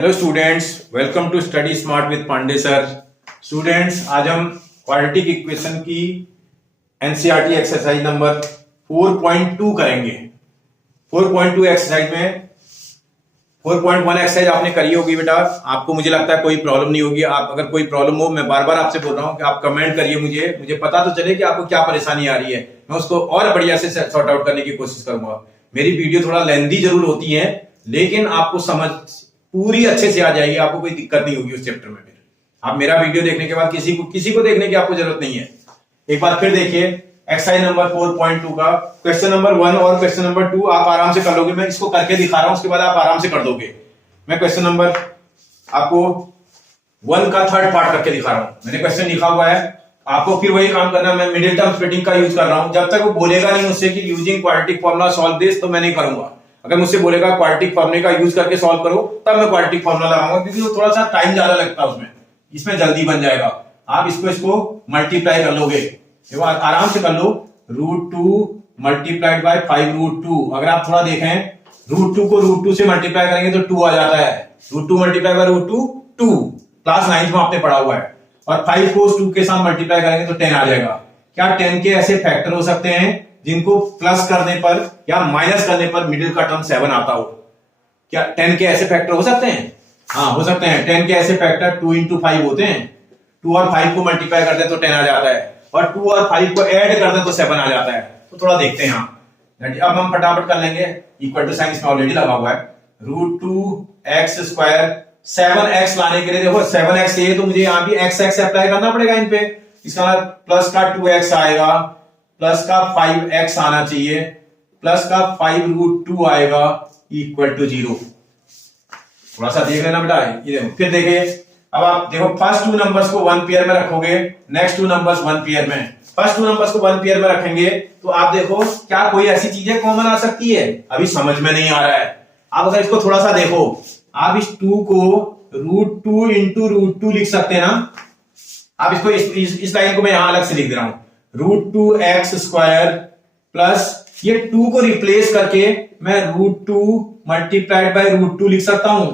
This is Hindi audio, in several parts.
Hello students, welcome to study smart with Pandey sir. Students, आज हम क्वाड्रेटिक इक्वेशन की एनसीईआरटी एक्सरसाइज नंबर 4.2 करेंगे। 4.2 एक्सरसाइज में 4.1 एक्सरसाइज आपने करी होगी बेटा। आपको मुझे लगता है कोई प्रॉब्लम नहीं होगी। आप अगर कोई प्रॉब्लम हो, मैं बार बार आपसे बोल रहा हूँ कि आप कमेंट करिए, मुझे पता तो चले कि आपको क्या परेशानी आ रही है। मैं उसको और बढ़िया से सॉर्ट आउट करने की कोशिश करूंगा। मेरी वीडियो थोड़ा लेंथी जरूर होती है, लेकिन आपको समझ पूरी अच्छे से आ जाएगी। आपको कोई दिक्कत नहीं होगी उस चैप्टर में। फिर आप मेरा वीडियो देखने के बाद किसी को देखने की आपको जरूरत नहीं है। एक बार फिर देखिए एक्सरसाइज नंबर 4.2 का क्वेश्चन नंबर 1 और क्वेश्चन नंबर 2 आप आराम से कर लोगे। मैं इसको करके दिखा रहा हूं, उसके बाद आप आराम से कर दोगे। मैं क्वेश्चन नंबर आपको 1 का थर्ड पार्ट करके दिखा रहा हूं। मैंने क्वेश्चन लिखा हुआ है, आपको फिर वही काम करना। मैं मिडिल टर्म स्प्लिटिंग का यूज कर रहा हूं। जब तक वो बोलेगा नहीं मुझसे कि using quadratic formula solve this, तो मैं नहीं करूंगा। अगर मुझसे बोलेगा क्वाड्रेटिक फॉर्मूले का यूज करके सॉल्व करो, तब मैं क्वाड्रेटिक फॉर्मूला लगाऊंगा, क्योंकि वो थोड़ा सा टाइम ज्यादा लगता है उसमें। इसमें जल्दी बन जाएगा। आप इसको मल्टीप्लाई कर लोगे, आराम से कर लो। √2 मल्टीप्लाइड बाय 5√2। अगर आप थोड़ा देखें, √2 को √2 से मल्टीप्लाई करेंगे तो 2 आ जाता है। √2 मल्टीप्लाई बाय √2 2। क्लास 9 में आपने पढ़ा हुआ है। और 5 को 2 के साथ मल्टीप्लाई करेंगे तो 10 आ जाएगा। क्या 10 के ऐसे फैक्टर हो सकते हैं जिनको प्लस करने पर या माइनस करने पर मिडिल का टर्म 7 आता हो? क्या 10 के ऐसे फैक्टर हो सकते हैं? हाँ, हो सकते हैं। 10 के ऐसे फैक्टर 2 into 5 होते हैं। 2 और 5 को मल्टीप्लाई करते हैं तो 10 आ जाता है, और 2 और 5 को ऐड करते हैं तो 7 आ जाता है। तो थोड़ा देखते हैं। अब हम फटाफट कर लेंगे। इक्वल टू साइन इसमें ऑलरेडी लगा हुआ है। √2x²। 7x लाने के लिए देखो 7x चाहिए तो मुझे यहाँ भी x अप्लाई करना पड़ेगा इन पे। इसका मतलब प्लस का 2x आएगा, प्लस का 5x आना चाहिए, प्लस का 5√2 आएगा इक्वल टू 0। थोड़ा सा देख लेना बेटा। ये देखो, फिर देखिए। अब आप देखो, फर्स्ट 2 नंबर्स को 1 पेयर में रखोगे, नेक्स्ट 2 नंबर्स 1 पेयर में। फर्स्ट 2 नंबर्स को 1 पेयर में रखेंगे तो आप देखो क्या कोई ऐसी चीजें कॉमन आ सकती है? अभी समझ में नहीं आ रहा है। आप अगर इसको थोड़ा सा देखो, आप इस 2 को √2 into √2 लिख सकते हैं ना। आप इसको इस लाइन को मैं यहां अलग से लिख दे रहा हूं। √2x² प्लस ये 2 को रिप्लेस करके मैं √2 मल्टीप्लाइड बाय √2 लिख सकता हूं,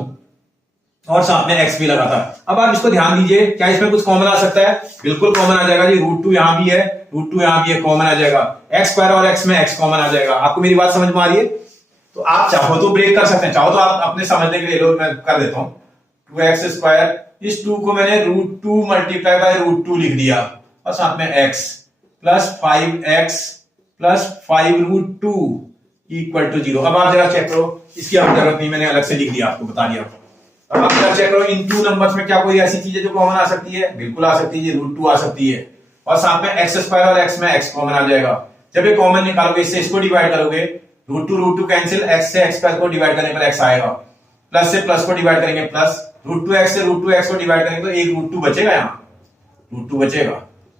और साथ में x भी लगा था। अब आप इसको ध्यान दीजिए, क्या इसमें कुछ कॉमन आ सकता है? बिल्कुल कॉमन आ जाएगा जी। √2 यहां भी है, √2 यहां भी है, कॉमन आ जाएगा। x² और x में x कॉमन आ जाएगा। आपको मेरी बात समझ में आ रही है? तो आप चाहो तो ब्रेक कर सकते हैं, चाहो तो आप अपने समझने के लिए लो, मैं कर देता हूं। 2x², इस 2 को मैंने √2 मल्टीप्लाई बाय √2 लिख दिया, और साथ में x plus 5x plus 5√2 equal to 0। अब आप जरा चेक करो, इसकी आप जरूरत नहीं, मैंने अलग से लिख दिया, आपको बता दिया। अब आप जरा चेक करो, इन 2 नंबर्स में क्या कोई ऐसी चीज है जो कॉमन आ सकती है? बिल्कुल आ सकती है, √2 आ सकती है, और साथ में x² और x में x कॉमन आ जाएगा। जब ये कॉमन निकालोगे, इससे इसको डिवाइड करोगे, √2 कैंसिल, x से x² को डिवाइड करने पर x आएगा, प्लस से प्लस को डिवाइड करेंगे प्लस, √2x से √2x को डिवाइड करेंगे तो एक √2 बचेगा, यहाँ √2 बचेगा।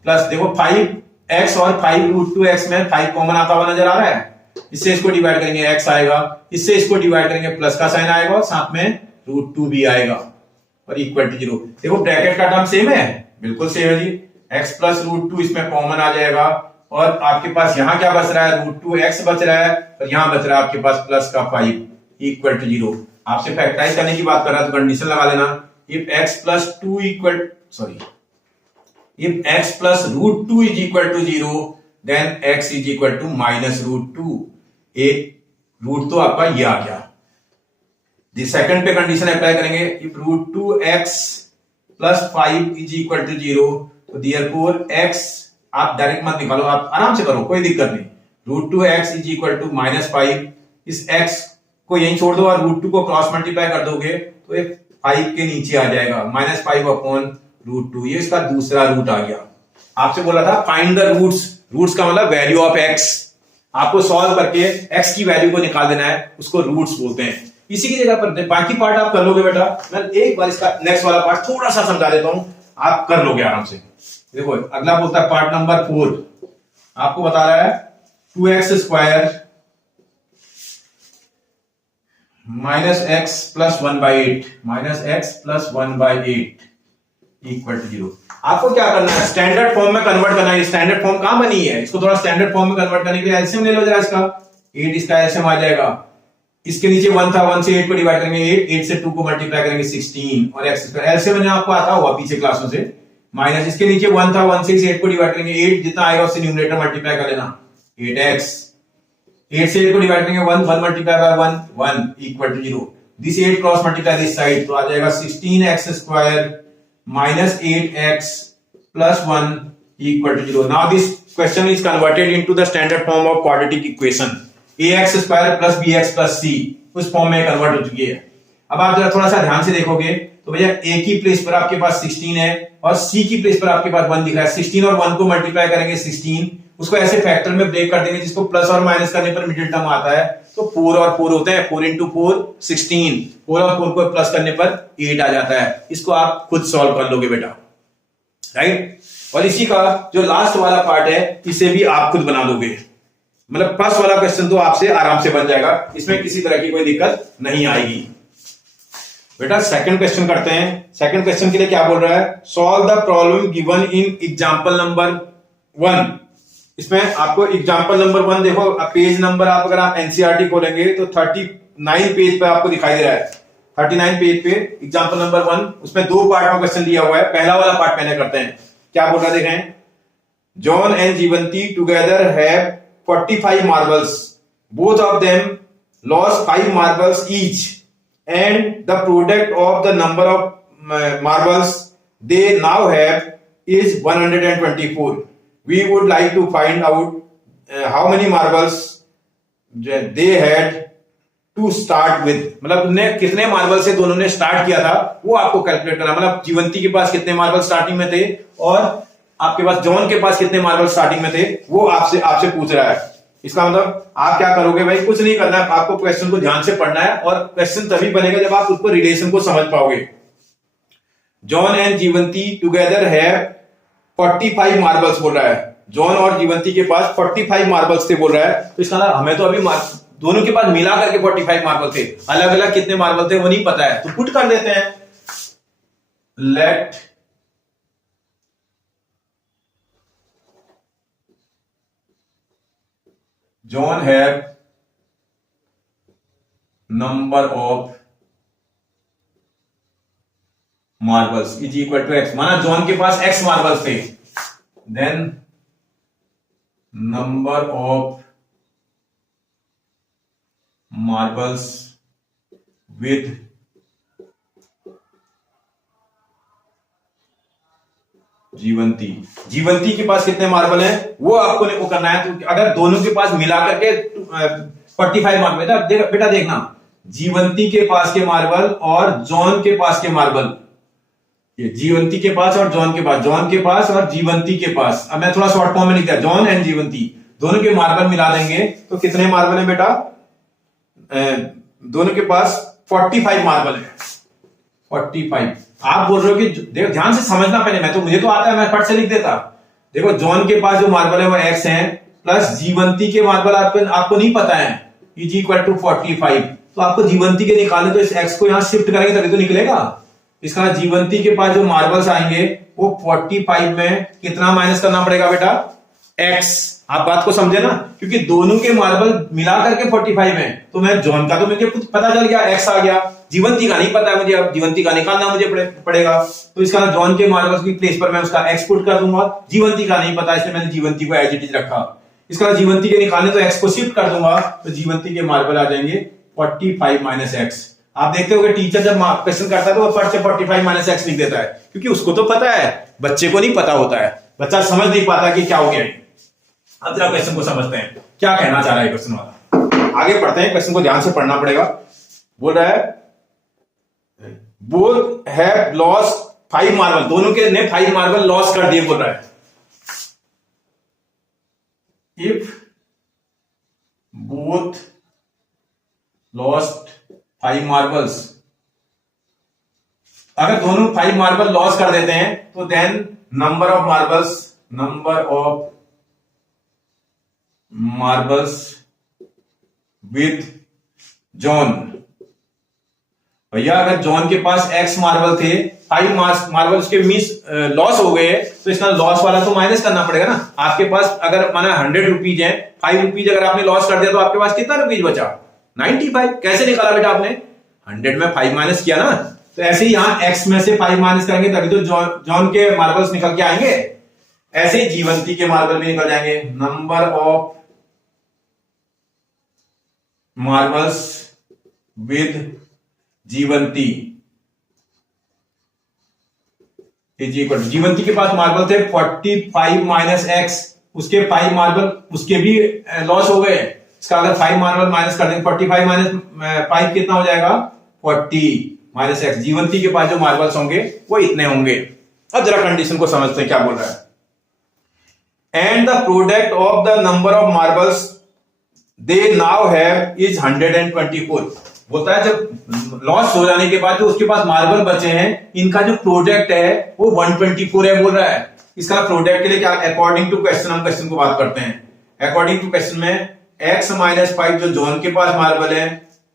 प्लस देखो 5x और 5√2x में 5 कॉमन आता हुआ नजर आ रहा है। इससे इसको डिवाइड करेंगे x आएगा, इससे इसको डिवाइड करेंगे प्लस का साइन आएगा, और साथ में √2 भी आएगा, और इक्वल टू 0। देखो ब्रैकेट का टर्म सेम है, बिल्कुल सेम है जी। x प्लस √2 इसमें कॉमन आ जाएगा, और आपके पास यहाँ क्या बच रहा है? √2x बच रहा है, और यहाँ बच रहा है आपके पास प्लस का 5 इक्वल टू 0। आपसे फैक्टराइज करने की बात कर रहा है तो कंडीशन लगा लेना। If x plus √2 is equal to 0, then x is equal to -√2। एक रूट तो आपका ये आ गया। सेकंड पे कंडीशन अप्लाई करेंगे। If √2x plus 5 is equal to 0, तो देयरफॉर x, आप डायरेक्ट मत निकालो, आप आराम से करो, कोई दिक्कत नहीं। √2x is equal to -5। इस x को यहीं छोड़ दो और √2 को क्रॉस मल्टीप्लाई कर दोगे तो ये 5 के नीचे आ जाएगा, -5/√2। ये इसका दूसरा रूट आ गया। आपसे बोला था फाइंड द रूट्स। रूट्स का मतलब वैल्यू ऑफ x। आपको सॉल्व करके x की वैल्यू को निकाल देना है, उसको रूट्स बोलते हैं। इसी की जगह पर बाकी पार्ट आप कर लोगे बेटा। मैं एक बार इसका नेक्स्ट वाला पार्ट थोड़ा सा समझा देता हूं, आप कर लोगे आराम से। देखो अगला बोलता है पार्ट नंबर 4। आपको बता रहा है 2x² -x plus 1/8 equal to 0। आपको क्या करना है? स्टैंडर्ड फॉर्म में कन्वर्ट करना है। स्टैंडर्ड फॉर्म कहां बनी है? इसको थोड़ा स्टैंडर्ड फॉर्म में कन्वर्ट करने के लिए एलसीएम ले लो जरा। इसका 8 इसका एलसीएम आ जाएगा इसके नीचे 1 था, 1 से 8 को डिवाइड करेंगे 8, 8 से 2 को मल्टीप्लाई करेंगे 16 और x स्क्वायर। एलसीएम मैंने आपको आता हुआ पीछे क्लासों से, माइनस इसके नीचे 1 था, 1 से इस 8 को डिवाइड करेंगे 8, जितना आएगा उससे न्यूमरेटर मल्टीप्लाई कर लेना 8x। 8 से 8 को डिवाइड करेंगे 1, 1 multiply by 1, 1 equal to 0। This 8 cross multiply this side, तो आ जाएगा 16x square minus 8x plus 1 equal to 0। Now this question is converted into the standard form of quadratic equation, ax square plus bx plus c, उस फॉर्म में कन्वर्ट हो चुकी है। अब आप जरा थोड़ा सा ध्यान से देखोगे तो भैया a की प्लेस पर आपके पास 16 है और c की प्लेस पर आपके पास 1 दिख रहा है। 16 और 1 को मल्टीप्लाई करेंगे 16, उसको ऐसे फैक्टर में ब्रेक कर देंगे जिसको प्लस और माइनस करने पर मिडिल टर्म आता है, तो 4 और 4 होते हैं, 4 इंटू 4 16, 4 और 4 को प्लस करने पर 8 आ जाता है। इसको आप खुद सॉल्व कर लोगे बेटा, राइट। और इसी का जो लास्ट वाला पार्ट है इसे भी आप खुद बना दोगे, मतलब फर्स्ट वाला क्वेश्चन तो आपसे आराम से बन जाएगा, इसमें किसी तरह की कोई दिक्कत नहीं आएगी। बेटा सेकंड क्वेश्चन करते हैं। सेकंड क्वेश्चन के लिए क्या बोल रहा है, solve the problem given in example number 1। इसमें आपको एग्जांपल नंबर 1 देखो, पेज नंबर आप अगर आप एनसीईआरटी खोलेंगे तो 39 पेज पे आपको दिखाई दे रहा है। 39 पेज पे एग्जांपल नंबर 1, उसमें 2 पार्ट में क्वेश्चन दिया हुआ है। पहला वाला पार्ट पहले करते हैं। क्या बोल रहा है देखें, John and Jeevanti together have 45 marbles. Both of them lost 5 marbles each, and the product of the number of marbles they now have is 124. We would like to find out how many marbles they had to start with. मतलब उन्हें कितने मार्बल से दोनों ने स्टार्ट किया था वो आपको कैलकुलेट करना। मतलब जीवंती के पास कितने मार्बल स्टार्टिंग में थे और आपके पास जॉन के पास कितने मार्बल स्टार्टिंग में थे, वो आपसे पूछ रहा है। इसका मतलब आप क्या करोगे भाई, कुछ नहीं करना है, आपको क्वेश्चन को ध्यान से पढ़ना है और क्वेश्चन तभी बनेगा जब आप उसको रिलेशन को समझ पाओगे। John and Jeevanti together have 45 marbles बोल रहा है, जॉन और जीवंती के पास 45 मार्बल्स थे बोल रहा है। तो इसका मतलब हमें तो अभी दोनों के पास मिला करके 45 मार्बल थे, अलग अलग कितने मार्बल थे वो नहीं पता है, तो पुट कर देते हैं। Let John have number of marbles is equal to x। माना जॉन के पास x मार्बल्स थे, then number of marbles with जीवंती, जीवंती के पास कितने मार्बल है वो आपको वो करना है। तो अगर दोनों के पास मिला करके 45 मार्बल, बेटा देखना, जीवंती के पास के मार्बल और जॉन के पास के मार्बल, ये जीवंती के पास और जॉन के पास, जॉन के पास और जीवंती के पास। अब मैं थोड़ा शॉर्ट फॉर्म में लिख दिया, जॉन एंड जीवंती दोनों के मार्बल मिला देंगे तो कितने मार्बल है बेटा, दोनों के पास 45 मार्बल है। 45 आप बोल रहे हो कि देखो ध्यान से समझना पहले, मैं तो मुझे तो आता है, मैं फट से लिख देता। देखो जॉन के पास जो मार्बल है वो x है, प्लस जीवंती के मार्बल आपको नहीं पता है, इज इक्वल टू 45। तो आपको जीवंती के निकालने तो इस x को यहां शिफ्ट करेंगे तभी तो निकलेगा। इसका जीवंती के पास जो मार्बल्स आएंगे वो 45 में कितना माइनस करना पड़ेगा बेटा, x। आप बात को समझे ना, क्योंकि दोनों के मार्बल मिला करके 45 है, तो मैं जॉन का तो मुझे कुछ पता चल गया, x आ गया, जीवंती का नहीं पता है मुझे, अब जीवंती का निकालना मुझे पड़ेगा। तो इसका जॉन के मार्बल्स की प्लेस पर मैं उसका x पुट कर दूंगा, जीवंती का नहीं पता इसलिए मैंने जीवंती को एज इट इज रखा। इसका जीवंती के निकालने तो x को शिफ्ट कर दूंगा, तो जीवंती के मार्बल आ जाएंगे 45 माइनस x। आप देखते हो कि टीचर जब क्वेश्चन करता है तो वो फट से 45 माइनस x लिख देता है, क्योंकि उसको तो पता है, बच्चे को नहीं पता होता है, बच्चा समझ नहीं पाता कि क्या हो गया। अब जरा क्वेश्चन को समझते हैं क्या कहना चाह रहा है क्वेश्चन वाला। आगे पढ़ते हैं, क्वेश्चन को ध्यान से पढ़ना पड़ेगा। बोल रहा है बोथ हैव लॉस्ट 5 मार्बल, दोनों के ने 5 मार्बल लॉस कर दिए बोल रहा है। इफ बोथ लॉस्ट 5 मार्बल्स, अगर दोनों 5 मार्बल लॉस कर देते हैं तो then number of marbles with John. भैया अगर जॉन के पास x मार्बल थे, 5 मार्बल उसके मिस लॉस हो गए, तो इसका लॉस वाला तो माइनस करना पड़ेगा ना। आपके पास अगर माना 100 रुपीज है, 5 रुपीज अगर आपने लॉस कर दिया तो आपके पास कितना रुपीज बचा, 95। कैसे निकाला बेटा आपने? 100 में 5 माइनस किया ना, तो ऐसे ही यहां x में से 5 माइनस करेंगे तभी तो जॉन के मार्बल्स निकल के आएंगे। ऐसे ही जीवंती के मार्बल भी निकल जाएंगे। Number of marbles with Jeevanti is equal to, जीवंती के पास मार्बल थे 45 माइनस एक्स, उसके 5 मार्बल उसके भी लॉस हो गए। इसका अगर 5 मार्बल माइनस कर देंगे 45 माइनस 5 कितना हो जाएगा? 40 माइनस एक्स। जीवंती के पास जो मार्बल्स होंगे वो इतने होंगे। अब जरा कंडीशन को समझते हैं क्या बोल रहा है। And the product of the number of marbles they now have is 124। बोलता है जब लॉस हो जाने के बाद जो उसके पास मार्बल बचे हैं इनका जो प्रोडक्ट है वो 124 है बोल रहा है। इसका प्रोडक्ट के लिए क्या, अकॉर्डिंग टू क्वेश्चन हम क्वेश्चन को बात करते हैं। अकॉर्डिंग टू क्वेश्चन में x माइनस 5 जो जॉन के पास मार्बल है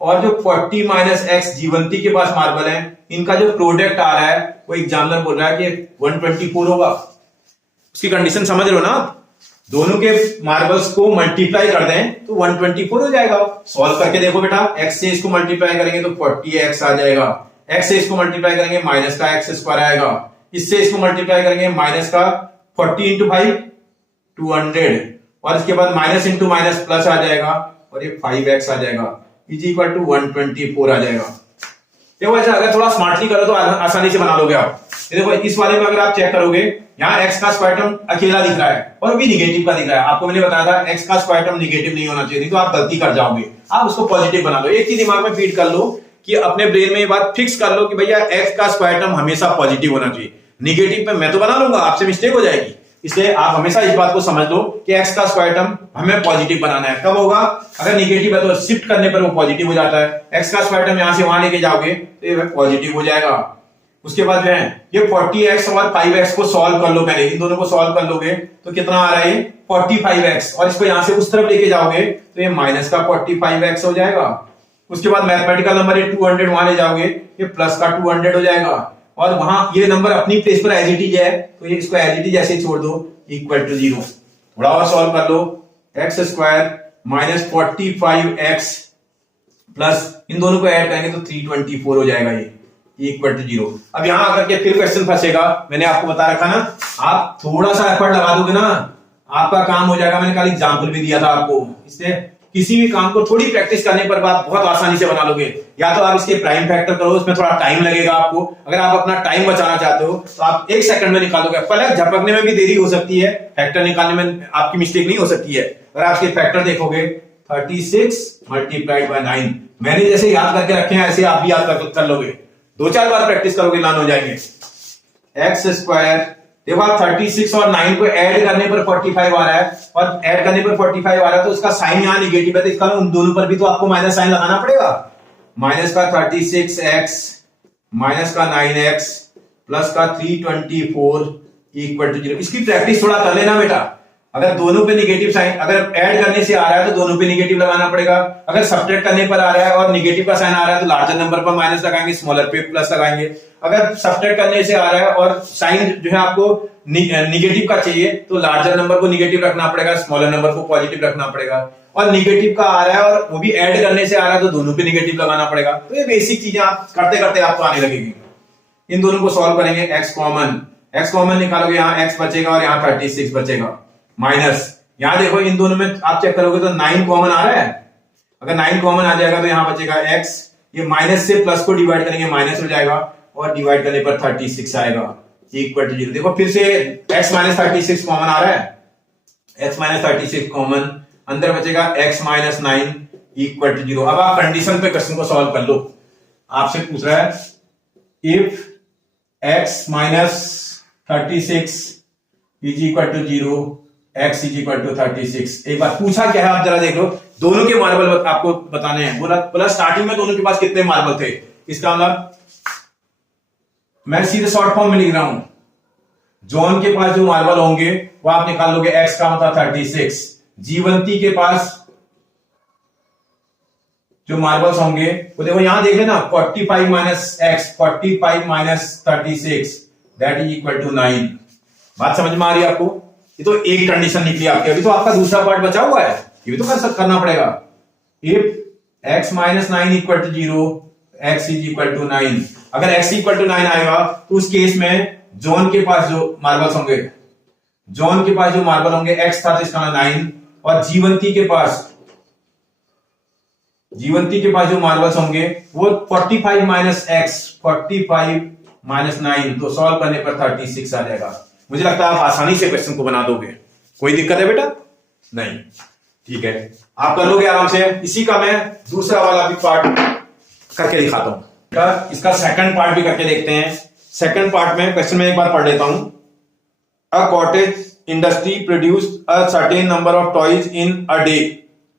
और जो 40 माइनस एक्स जीवंती के पास मार्बल है, इनका जो प्रोडक्ट आ रहा है वो एग्जामिनर बोल रहा है कि 124 होगा। उसकी कंडीशन समझ रहे हो ना आप? दोनों के मार्बल्स को मल्टीप्लाई कर दें तो 124 हो जाएगा। सॉल्व करके देखो बेटा, x से इसको मल्टीप्लाई करेंगे तो 40x आ जाएगा, x से इसको मल्टीप्लाई करेंगे माइनस का x स्क्वायर आएगा, इससे इसको मल्टीप्लाई करेंगे माइनस का 40 इंटू 5 200, और इसके बाद माइनस इंटू माइनस प्लस आ जाएगा और ये 5x आ जाएगा इज इक्वल टू 124 आ जाएगा। देखो ऐसा अगर थोड़ा स्मार्टली करो तो आसानी से बना लोगे आप। देखो इस वाले में अगर आप चेक करोगे यहाँ x का स्क्वायर टर्म अकेला दिख रहा है और भी निगेटिव का दिख रहा है। आपको मैंने बताया था x का स्क्वायर टर्म निगेटिव नहीं होना चाहिए, नहीं तो आप गलती कर जाओगे। आप उसको पॉजिटिव बना लो। एक चीज दिमाग में फीड कर लो कि अपने ब्रेन में ये बात फिक्स कर लो कि भैया x का स्क्वायर टर्म हमेशा पॉजिटिव होना चाहिए। निगेटिव पे मैं तो बना लूंगा, आपसे मिस्टेक हो जाएगी। इसलिए आप हमेशा इस बात को समझ लो कि x का स्क्वायर टर्म हमें पॉजिटिव बनाना है। कब होगा? अगर निगेटिव है तो शिफ्ट करने पर वो पॉजिटिव हो जाता है। x का स्क्वायर टर्म यहां से वहां लेके जाओगे तो ये पॉजिटिव हो जाएगा। उसके बाद जो है ये 40x और 5x को सॉल्व कर लो। पहले इन दोनों को सॉल्व कर लोगे तो कितना आ रहा है? 45x, और इसको यहां से उस तरफ लेके जाओगे तो ये माइनस का 45x हो जाएगा। उसके बाद मैथमेटिकल नंबर ये 200 वहां ले जाओगे, ये प्लस का 200 हो जाएगा, और वहां ये नंबर अपनी प्लेस पर एज इट इज है तो ये इसको एज इट इज ऐसे छोड़ दो इक्वल टू 0। थोड़ा और सॉल्व कर लो, X square minus 45x plus इन दोनों को ऐड करेंगे तो 324 हो जाएगा ये इक्वल टू 0। अब यहां आकर के फिर क्वेश्चन फंसेगा। मैंने आपको बता रखा ना, आप थोड़ा सा एफर्ट लगा दोगे ना आपका काम हो जाएगा। मैंने कल एग्जांपल भी दिया था आपको। इससे किसी भी काम को थोड़ी प्रैक्टिस करने पर आप बहुत आसानी से बना लोगे। या तो आप इसके प्राइम फैक्टर करो, उसमें थोड़ा टाइम लगेगा आपको। अगर आप अपना टाइम बचाना चाहते हो तो आप 1 सेकंड में निकालोगे। पलक झपकने में भी देरी हो सकती है, फैक्टर निकालने में आपकी मिस्टेक नहीं हो सकती है। अगर आप इसके फैक्टर देखोगे 36 मल्टीप्लाइड बाय 9, मैंने जैसे याद करके रखे हैं ऐसे आप भी याद कर लोगे। 2-4 बार प्रैक्टिस करोगे लान हो जाएंगे। एक्स स्क्वायर, देखो आप 36 और 9 को ऐड करने पर 45 आ रहा है, और ऐड करने पर 45 आ रहा है तो उसका साइन यहां निगेटिव है तो इसका उन दोनों पर भी तो आपको माइनस साइन लगाना पड़ेगा। माइनस का 36x माइनस का 9x प्लस का 324 इक्वल टू 0। इसकी प्रैक्टिस थोड़ा कर लेना बेटा। अगर दोनों पे निगेटिव साइन, अगर ऐड करने से आ रहा है तो दोनों पे निगेटिव लगाना पड़ेगा। अगर सब्ट्रैक्ट करने पर आ रहा है और निगेटिव का साइन आ रहा है तो लार्जर नंबर पर माइनस लगाएंगे, स्मॉलर पे प्लस लगाएंगे। अगर सब्ट्रैक्ट करने से आ रहा है और साइन जो है आपको निगेटिव का चाहिए तो लार्जर नंबर को निगेटिव रखना पड़ेगा, स्मॉलर नंबर को पॉजिटिव रखना पड़ेगा। और निगेटिव का आ रहा है और वो भी ऐड करने से आ रहा है तो दोनों पे निगेटिव लगाना पड़ेगा। तो ये बेसिक चीजें आप करते करते आपको आने लगेगी। इन दोनों को सॉल्व करेंगे, एक्स कॉमन निकालोगे, यहाँ एक्स बचेगा और यहाँ 36 बचेगा माइनस। यहां देखो इन दोनों में आप चेक करोगे तो 9 कॉमन आ रहा है। अगर 9 कॉमन आ जाएगा तो यहां बचेगा x, ये माइनस से प्लस को डिवाइड करेंगे माइनस हो जाएगा, और डिवाइड करने पर 36 आएगा इक्वल टू 0। देखो फिर से x माइनस 36 कॉमन आ रहा है, x माइनस 36 कॉमन, अंदर बचेगा x माइनस 9 इक्वल टू 0। अब आप कंडीशन पे क्वेश्चन को सॉल्व कर लो। आपसे पूछ रहा है if x minus 36 is equal to 0, x is equal to 36। एक बार पूछा क्या है आप जरा देख लो। दोनों के मार्बल आपको बताने हैं। बोला स्टार्टिंग में दोनों के पास कितने मार्बल थे। इसका मतलब मैं सीधे शॉर्ट फॉर्म में लिख रहा हूं, जॉन के पास जो मार्बल होंगे वो आप निकाल लोगे, x का मतलब 36। जीवंती के पास जो मार्बल्स होंगे वो देखो यहां देख लेना, 45 minus x, 45 minus 36 that is equal to 9। बात समझ में आ रही है आपको? ये तो एक कंडीशन निकली आपकी। अभी तो आपका दूसरा पार्ट बचा हुआ है, ये भी तो करना पड़ेगा। If x minus 9 equal to 0, x is equal to 9। अगर x इक्वल टू 9 आएगा तो उस केस में जॉन के पास जो मार्बल्स होंगे, जॉन के पास जो मार्बल होंगे, x था तो इसका 9, और जीवंती के पास जो मार्बल्स होंगे वो 45 माइनस x, 45 माइनस 9, तो सॉल्व करने पर 36 आ जाएगा। मुझे लगता है आप आसानी से क्वेश्चन को बना दोगे। कोई दिक्कत है बेटा? नहीं, ठीक है, आप कर लोगे आराम से। इसी का मैं दूसरा वाला भी पार्ट करके दिखाता हूं। इसका सेकंड पार्ट भी करके देखते हैं। सेकंड पार्ट में क्वेश्चन में एक बार पढ़ लेता हूं। A cottage industry produced a certain number of toys in a day.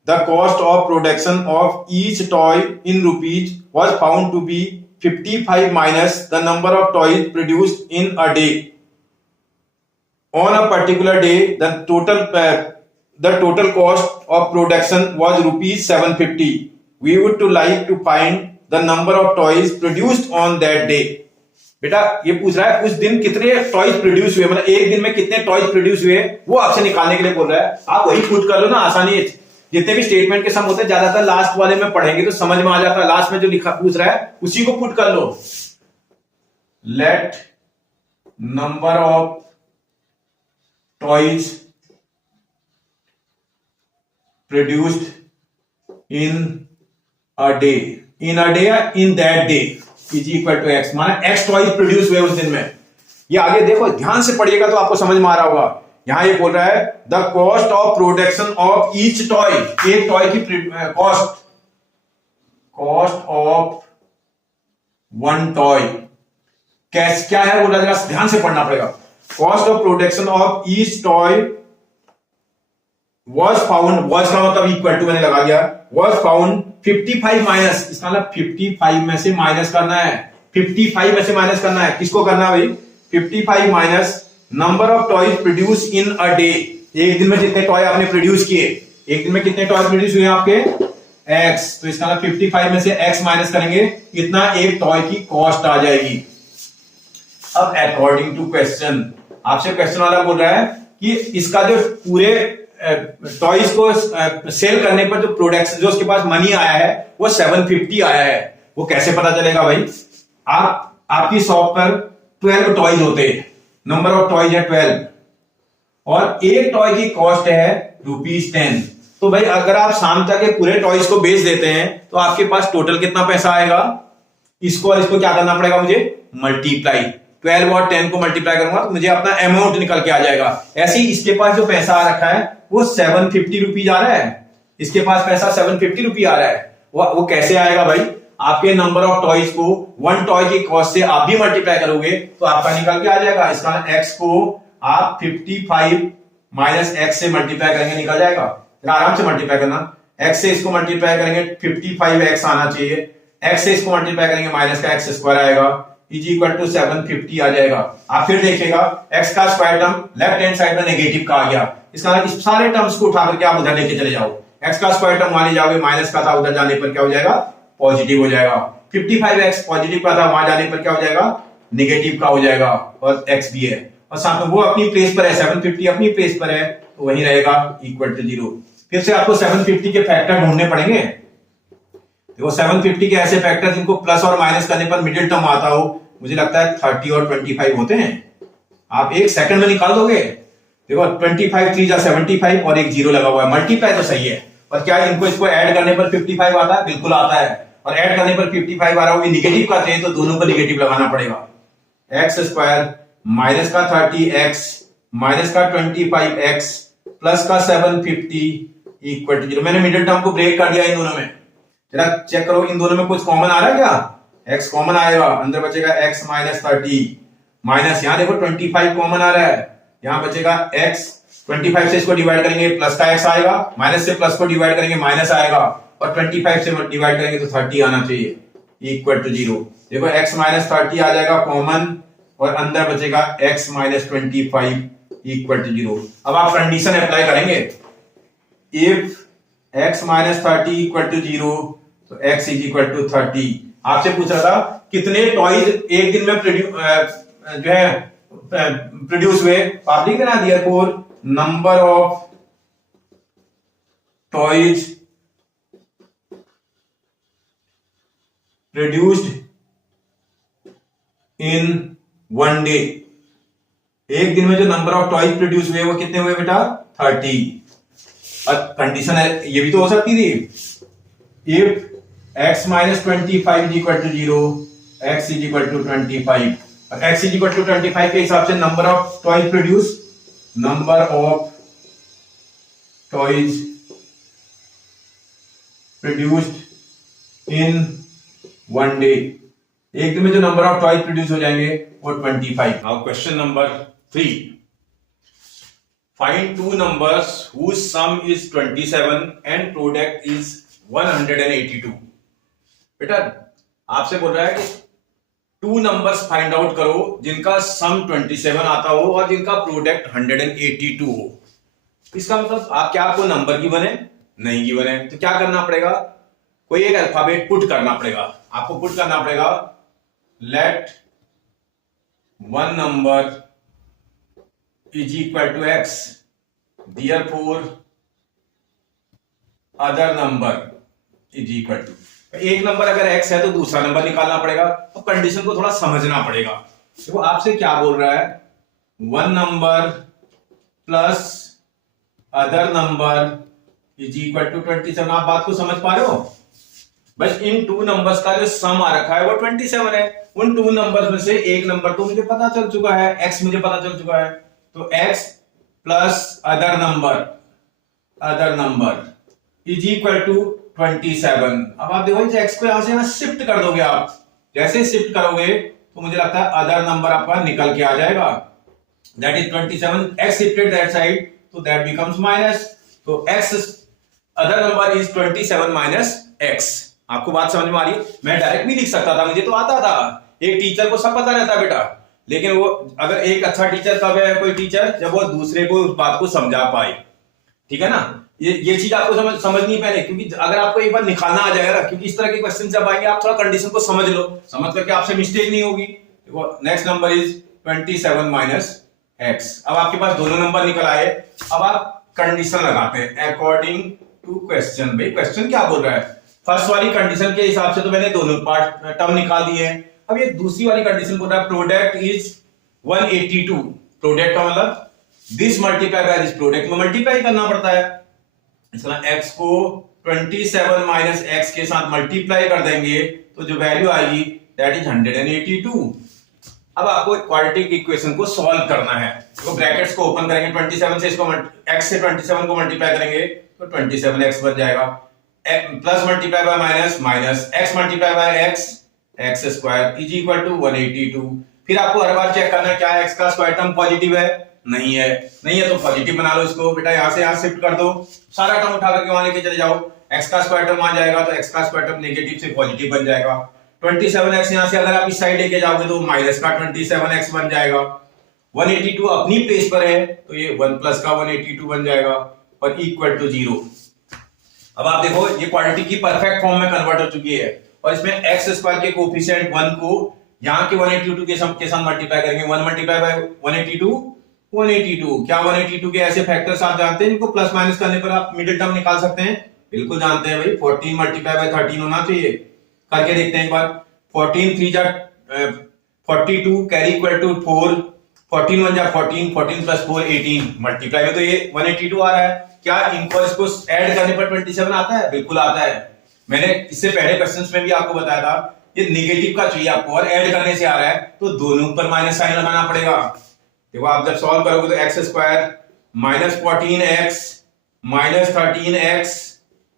The cost of production of each toy in rupees was found to be 55 minus the number of toys produced in a day. On a particular day, the total cost of production was rupees 750. We would to like to find the number of toys produced on that day. बेटा ये पूछ रहा है उस दिन कितने टॉयज प्रोड्यूस हुए, मतलब एक दिन में कितने टॉयज प्रोड्यूस हुए, वो आपसे निकालने के लिए बोल रहा है। आप वही पुट कर लो ना आसानी। जितने भी स्टेटमेंट के सम होते हैं ज्यादातर लास्ट वाले में पढ़ेंगे तो समझ में आ जाता है। लास्ट में जो लिखा पूछ रहा है उसी को पुट कर लो। Let number of toys produced in a day, in that day is equal to X, माना एक्स टॉयज प्रोड्यूस हुए उस दिन में। ये आगे देखो ध्यान से पढ़िएगा तो आपको समझ में आ रहा होगा। यहां ये बोल रहा है the cost of production of each toy, एक टॉय की cost of one toy cash क्या है, बोला जाएगा, ध्यान से पढ़ना पड़ेगा। Cost of production of each toy was found, was का मतलब इक्वल टू मैंने लगा दिया, वॉज फाउंड 55 माइनस, इसका मतलब 55 में से माइनस करना है, 55 में से माइनस करना है। किसको करना है भाई? 55 minus number of toys produce in a day, एक दिन में जितने टॉय आपने प्रोड्यूस किए, एक दिन में कितने टॉय प्रोड्यूस हुए आपके x, तो इसका मतलब 55 में से x माइनस करेंगे, इतना एक टॉय की कॉस्ट आ जाएगी। अब अकॉर्डिंग टू क्वेश्चन, आपसे क्वेश्चन वाला बोल रहा है कि इसका जो पूरे टॉयज को सेल करने पर जो प्रोडक्ट जो उसके पास मनी आया है वो 750 आया है। वो कैसे पता चलेगा भाई? आपकी शॉप पर 12 टॉयज होते हैं, नंबर ऑफ टॉयज है 12 और एक टॉय की कॉस्ट है ₹10। तो भाई अगर आप शाम तक के पूरे टॉयज को बेच देते हैं तो आपके पास टोटल कितना पैसा आएगा? इसको और इसको क्या करना पड़ेगा मुझे? मल्टीप्लाई। 12 और 10 को मल्टीप्लाई करूंगा तो मुझे अपना अमाउंट निकल के आ जाएगा। ऐसे ही इसके पास जो पैसा आ रखा है वो 750 रुपीज आ रहा है, इसके पास पैसा 750 रुपीज आ रहा है। वो कैसे आएगा भाई? आपके नंबर ऑफ टॉयज को वन टॉय की कॉस्ट से आप भी मल्टीप्लाई करोगे तो आपका निकल के आ जाएगा। इसका x को आप 55 माइनस x से मल्टीप्लाई करेंगे, निकल जाएगा। आराम से मल्टीप्लाई करना, x से इसको मल्टीप्लाई करेंगे 55x आना चाहिए, x से इसको मल्टीप्लाई करेंगे माइनस का x स्क्वायर आएगा, इज इक्वल टू 750 आ जाएगा। आप फिर देखिएगा x का square term left hand side में नेगेटिव का आ गया, इसका इस सारे टर्म्स को उठा करके आप उधर लेके चले जाओ। x का स्क्वायर टर्म वहां ले जाओगे, माइनस का था, उधर जाने पर क्या हो जाएगा? पॉजिटिव हो जाएगा। 55x पॉजिटिव का था, वहां जाने पर क्या हो जाएगा? नेगेटिव का हो जाएगा, और x भी है और साथ में वो अपनी प्लेस पर है, 750 अपनी प्लेस पर है तो वही रहेगा इक्वल टू 0। फिर से आपको 750 के फैक्टर ढूंढने पड़ेंगे। देखो 750 के ऐसे फैक्टर जिनको प्लस और माइनस करने पर मिडिल टर्म आता हो, मुझे लगता है 30 और 25 होते हैं। आप एक सेकंड में निकाल दोगे। देखो 25 3 जा 75 और एक 0 लगा हुआ है, मल्टीप्लाई तो सही है, और क्या इनको इसको ऐड करने पर 55 आता है? बिल्कुल आता है। और ऐड करने पर 55 आ रहा होगी, निगेटिव का चाहिए तो दोनों को निगेटिव लगाना पड़ेगा। एक्स स्क्वायर माइनस का 30x माइनस का 25x प्लस का 750 इक्वल टू 0। मैंने मिडिल टर्म को ब्रेक कर दिया इन दोनों में, जरा चेक करो इन दोनों में कुछ कॉमन आ रहा है क्या? x कॉमन आएगा, अंदर बचेगा x माइनस 30 माइनस यहां देखो 25 कॉमन आ रहा है, यहां बचेगा x, 25 से इसको डिवाइड करेंगे प्लस का x आएगा, माइनस से प्लस को डिवाइड करेंगे माइनस आएगा, और 25 से डिवाइड करेंगे तो 30 आना चाहिए इक्वल टू 0। देखो x माइनस 30 आ जाएगा कॉमन, और अंदर बचेगा x माइनस 25 इक्वल टू 0। अब आप कंडीशन अप्लाई करेंगे, if x minus 30 equal to 0 तो x इज इक्वल टू 30। आपसे पूछ रहा था कितने टॉयज एक दिन में प्रोड्यूस हुए, आप लिख देना therefore number of toys produced in one day, एक दिन में जो नंबर ऑफ टॉयज प्रोड्यूस हुए वो कितने हुए बेटा? 30। अब कंडीशन है ये भी तो हो सकती थी, if x minus 25 is equal to 0, x is equal to 25, x is equal to 25 के हिसाब से number of toys produce, number of toys produced in one day, एक दिन में जो नंबर ऑफ टॉयज प्रोड्यूस हो जाएंगे वो 25। Now question number 3, find two numbers whose sum is 27 and product is 182। बेटा आपसे बोल रहा है कि टू नंबर्स फाइंड आउट करो जिनका सम 27 आता हो और जिनका प्रोडक्ट 182 हो। इसका मतलब आप क्या आपको नंबर गिवन है? नहीं गिवन है, तो क्या करना पड़ेगा? कोई एक अल्फाबेट पुट करना पड़ेगा, आपको पुट करना पड़ेगा let one number is equal to x, therefore other number is equal to, एक नंबर अगर x है तो दूसरा नंबर निकालना पड़ेगा, तो कंडीशन को थोड़ा समझना पड़ेगा। देखो आपसे क्या बोल रहा है, one number plus other number is equal to 27। आप बात को समझ पा रहे हो? बस इन टू नंबर्स का जो सम आ रखा है वो 27 है। उन टू नंबर्स में से एक नंबर तो मुझे पता चल चुका है, x मुझे पता चल चुका है, तो x plus other number is equal to 27। अब आप देखो x को यहां से यहां शिफ्ट कर दोगे, आप जैसे शिफ्ट करोगे तो मुझे लगता है अदर नंबर आपका निकल के आ जाएगा, that is 27, x shifted that side तो दैट बिकम्स माइनस, तो x other number is 27 minus x। आपको बात समझ में आ रही है? मैं डायरेक्ट भी लिख सकता था, मुझे तो आता था, एक टीचर को सब पता रहता बेटा, लेकिन वो अगर एक अच्छा टीचर कब है कोई टीचर, जब वो दूसरे को उस बात को समझा पाए, ठीक है ना। ये चीज आपको समझनी पहले, क्योंकि अगर आपको एक बार निकालना आ जाएगा ना, क्योंकि इस तरह के क्वेश्चन जब आएंगे आप थोड़ा कंडीशन को समझ लो, समझ करके आपसे मिस्टेक नहीं होगी। देखो next number is 27 minus x। अब आपके पास दोनों नंबर निकल आए, अब आप कंडीशन लगाते हैं अकॉर्डिंग टू क्वेश्चन। भाई क्वेश्चन क्या बोल रहा है, फर्स्ट वाली कंडीशन के हिसाब से तो मैंने दोनों पार्ट टर्म निकाल दिए हैं। अब ये दूसरी वाली कंडीशन बोल रहा है प्रोडक्ट इज 182, प्रोडक्ट का मतलब this multiply by this, product में मल्टीप्लाई करना पड़ता है, इसलिए x को 27 माइनस x के साथ मल्टीप्लाई कर देंगे तो जो वैल्यू आएगी दैट इज 182। अब आपको क्वाड्रेटिक इक्वेशन को सॉल्व करना है, तो ब्रैकेट्स को ओपन करेंगे, 27 से इसको x से 27 को मल्टीप्लाई करेंगे तो 27x बन जाएगा, plus multiply by minus minus x multiply by x square is equal to 182। फिर आपको हर बार चेक करना है क्या x का स्क्वायर टर्म पॉजिटिव है, नहीं है तो पॉजिटिव बना लो इसको बेटा, यहां से यहां शिफ्ट कर दो, सारा टर्म उठा करके वहां लेके चले जाओ, x का स्क्वायर टर्म आ जाएगा तो x का स्क्वायर टर्म नेगेटिव से पॉजिटिव बन जाएगा, 27x यहां से अगर आप इस साइड लेके जाओगे तो माइनस का 27x बन जाएगा, 182 अपनी प्लेस पर है तो ये 1 प्लस का 182 बन जाएगा और इक्वल टू 0। अब आप देखो ये क्वाड्रेटिक की परफेक्ट फॉर्म में कन्वर्ट हो चुकी है, और इसमें x स्क्वायर के कोएफिशिएंट 1 को यहां के 182 के साथ मल्टीप्लाई करेंगे, 1 मल्टीप्लाई बाय 182 क्या 182 के ऐसे फैक्टर्स आप जानते हैं जिनको प्लस माइनस करने पर आप मिडिल टर्म निकाल सकते हैं? बिल्कुल जानते हैं भाई, 14 मल्टीप्लाई बाय 13 होना चाहिए, करके देखते हैं एक बार। 14 3 जा 42 कैरी इक्वल टू 4, 14 1 जा 14, 14 प्लस 4 18, मल्टीप्लाई में तो ये 182 आ रहा है। क्या इनको इसको ऐड करने पर 27 आता है? बिल्कुल आता है, मैंने इससे पहले क्वेश्चंस में भी आपको बताया था, ये नेगेटिव का चाहिए आपको और ऐड करने से आ रहा है तो दोनों पर माइनस साइन लगाना पड़ेगा। देखो आप जब सॉल्व करोगे तो x square minus 14x minus 13x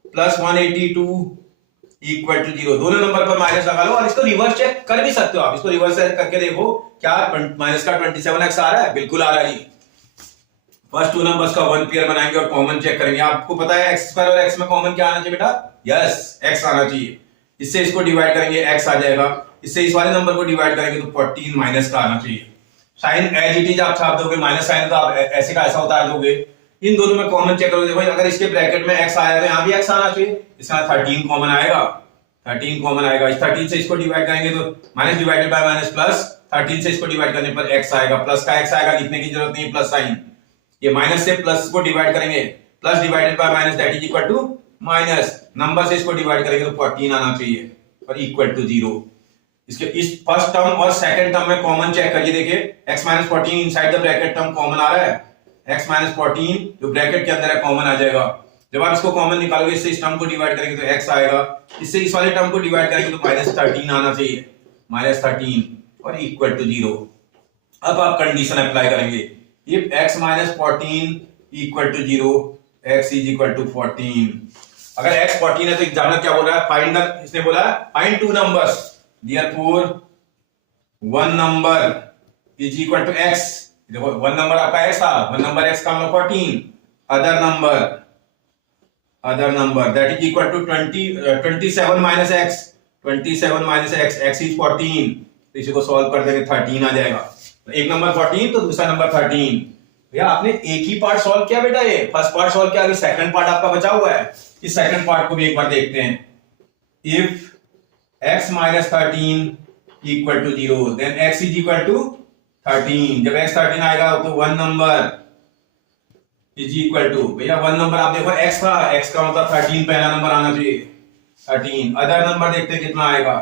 plus 182 equal to 0, दोनों नंबर पर माइनस लगा लो और इसको रिवर्स चेक कर भी सकते हो आप, इसको रिवर्स करके देखो क्या माइनस का 27x आ रहा है? बिल्कुल आ रहा है जी। फर्स्ट टू नंबर्स का वन पेयर बनाएंगे और कॉमन चेक करेंगे। आपको पता है एक्स स्क्वायर और एक्स में कॉमन क्या आना चाहिए बेटा? यस एक्स आना चाहिए। इससे इसको डिवाइड करेंगे एक्स आ जाएगा, इससे इस वाले नंबर को डिवाइड करेंगे तो 14 माइनस का आना चाहिए। साइन एज इट इज आप छाप दोगे, माइनस साइन तो आप ऐसे का ऐसा उतार दोगे। इन दोनों में कॉमन चेक करोगे, देखो अगर इसके ब्रैकेट में x आया तो यहाँ भी x आना चाहिए, इसका 13 कॉमन आएगा, 13 कॉमन आएगा। इस 13 से इसको डिवाइड करेंगे तो minus divided by minus plus, 13 से इसको डिवाइड करने पर x आएगा, प्लस का x आएगा, लिखने की जरूरत नहीं प्लस साइन। ये माइनस से प्लस को डिवाइड करेंगे, plus divided by minus that is equal to minus, number से इसको डिवाइड करेंगे तो 14 आना चाहिए। और इक्वल टू 0। इसके इस फर्स्ट टर्म और सेकंड टर्म में कॉमन चेक करिए, देखिए x minus 14 inside the bracket term common आ रहा है, x माइनस 14 जो ब्रैकेट के अंदर है कॉमन आ जाएगा। जब आप इसको कॉमन निकालोगे, इससे इस टर्म को डिवाइड करेंगे तो x आएगा, इससे इस वाले टर्म को डिवाइड करेंगे तो माइनस 13 आना चाहिए, माइनस 13 और इक्वल टू 0। अब आप कंडीशन अप्लाई करेंगे, if x minus 14 equal to 0, x is equal to 14। अगर x 14 है तो एग्जामिनर क्या बोल रहा है, फाइंड द, इसने बोला है find two numbers, therefore one number is equal to x। देखो वन नंबर आपका x था, वन नंबर x का मतलब 14, other number that is equal to 27 minus x, 27 minus x is 14, तो इसी को सॉल्व कर देंगे 13 आ जाएगा। एक नंबर 14 तो दूसरा नंबर 13। भैया आपने एक ही पार्ट सॉल्व किया बेटा, ये फर्स्ट पार्ट सॉल्व किया, अभी सेकंड पार्ट आपका बचा हुआ है। इस सेकंड पार्ट को भी एक बार देखते हैं। If x minus 13 equal to 0 then x is equal to 13। जब x 13 आएगा तो one number is equal to, भैया वन नंबर आप देखो x था, x का मतलब 13 पहला नंबर आना चाहिए 13। अदर नंबर देखते हैं कितना आएगा,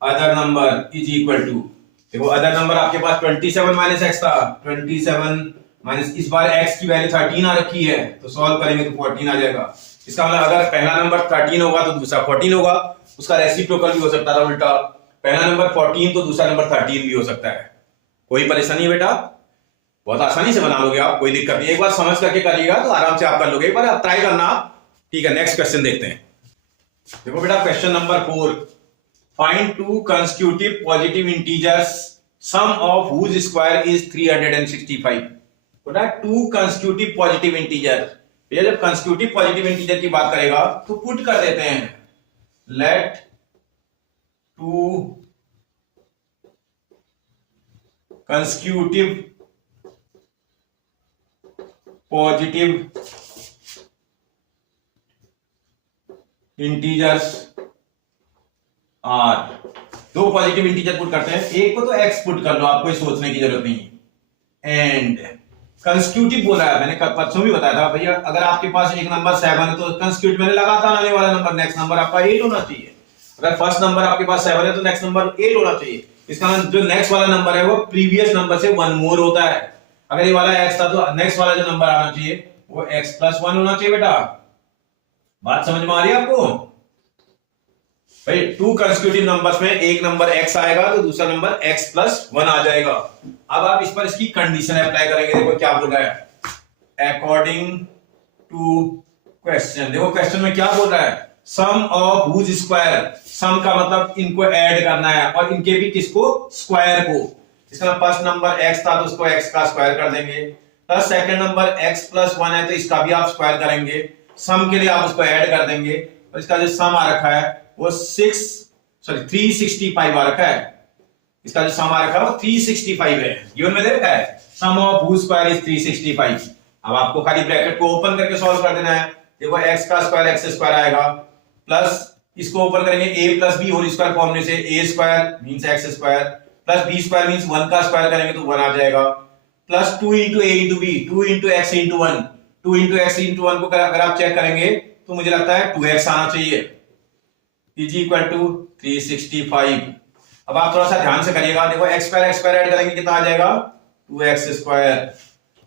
other number is equal to, देखो अदर नंबर आपके पास 27 माइनस x था, 27 माइनस इस बार x की वैल्यू 13 आ रखी है, तो सॉल्व करेंगे तो 14 आ जाएगा। इसका मतलब अगर पहला नंबर 13 होगा तो दूसरा 14 होगा, उसका रेसिप्रोकल भी हो सकता था उल्टा, पहला नंबर 14 तो दूसरा नंबर 13 भी हो सकता है। कोई परेशानी है बेटा, बहुत आसानी से बना लोगे आप, कोई दिक्कत नहीं। एक बार समझ करके करिएगा तो आराम से आप कर लोगे, एक बार आप ट्राई करना आप, ठीक है। नेक्स्ट क्वेश्चन देखते हैं। देखो बेटा question number 4, find two consecutive positive integers sum of whose square is 365। बेटा टू कंसेक्यूटिव पॉजिटिव इंटीजर, भैया जब कंसेक्यूटिव पॉजिटिव इंटीजर की बात करेगा तो पुट कर देते हैं, let two consecutive positive integers are, दो पॉजिटिव इंटीजर पुट करते हैं, एक को तो x पुट कर लो, आपको सोचने की जरूरत नहीं। एंड कंसेक्यूटिव बोल रहा है, मैंने परसों भी बताया था भैया, अगर आपके पास एक नंबर 7 है तो कंसेक्यूटिव मैंने लगातार आने वाला नंबर नेक्स्ट नंबर आपका 8 होना चाहिए। अगर फर्स्ट नंबर आपके पास 7 है तो नेक्स्ट नंबर 8 होना चाहिए। इसका मतलब जो नेक्स्ट वाला नंबर है वो प्रीवियस नंबर से 1 मोर होता है। अगर ये वाला x था तो नेक्स्ट वाला जो नंबर आना चाहिए वो x प्लस 1 होना चाहिए। बेटा बात समझ में आ रही है आपको? भाई टू कंसेक्यूटिव नंबर्स में एक नंबर x आएगा तो दूसरा नंबर x प्लस 1 आ जाएगा। अब आप इस पर इसकी कंडीशन अप्लाई करेंगे। देखो क्या बोल रहा है, अकॉर्डिंग टू क्वेश्चन। देखो क्वेश्चन में क्या बोल रहा है, सम ऑफ हुज स्क्वायर, सम का मतलब इनको ऐड करना है और इनके भी किसको, स्क्वायर को। इसका फर्स्ट नंबर x था तो उसको x का स्क्वायर कर देंगे, plus second number x plus 1 है तो इसका भी आप स्क्वायर करेंगे, सम के लिए आप उसको ऐड कर देंगे और इसका जो सम आ रखा है वो 365 आ रखा है। इसका जो सम आ रखा है वो 365 है, गिवन में दे रखा है सम ऑफ हुज स्क्वायर इज 365। अब आपको खाली ब्रैकेट को ओपन करके सॉल्व कर देना है। देखो x का स्क्वायर x स्क्वायर आएगा, प्लस इसको ओपन करेंगे a plus b whole square form में से, a square means x square plus b square means 1 का स्क्वायर करेंगे तो 1 आ जाएगा, plus 2 into a into b, 2 into x into 1, 2 into x into 1 को अगर आप चेक करेंगे तो मुझे लगता है 2x आना चाहिए, इज इक्वल टू 365। अब आप थोड़ा सा ध्यान से करिएगा। देखो x स्क्वायर ऐड करेंगे कितना आ जाएगा, 2x स्क्वायर।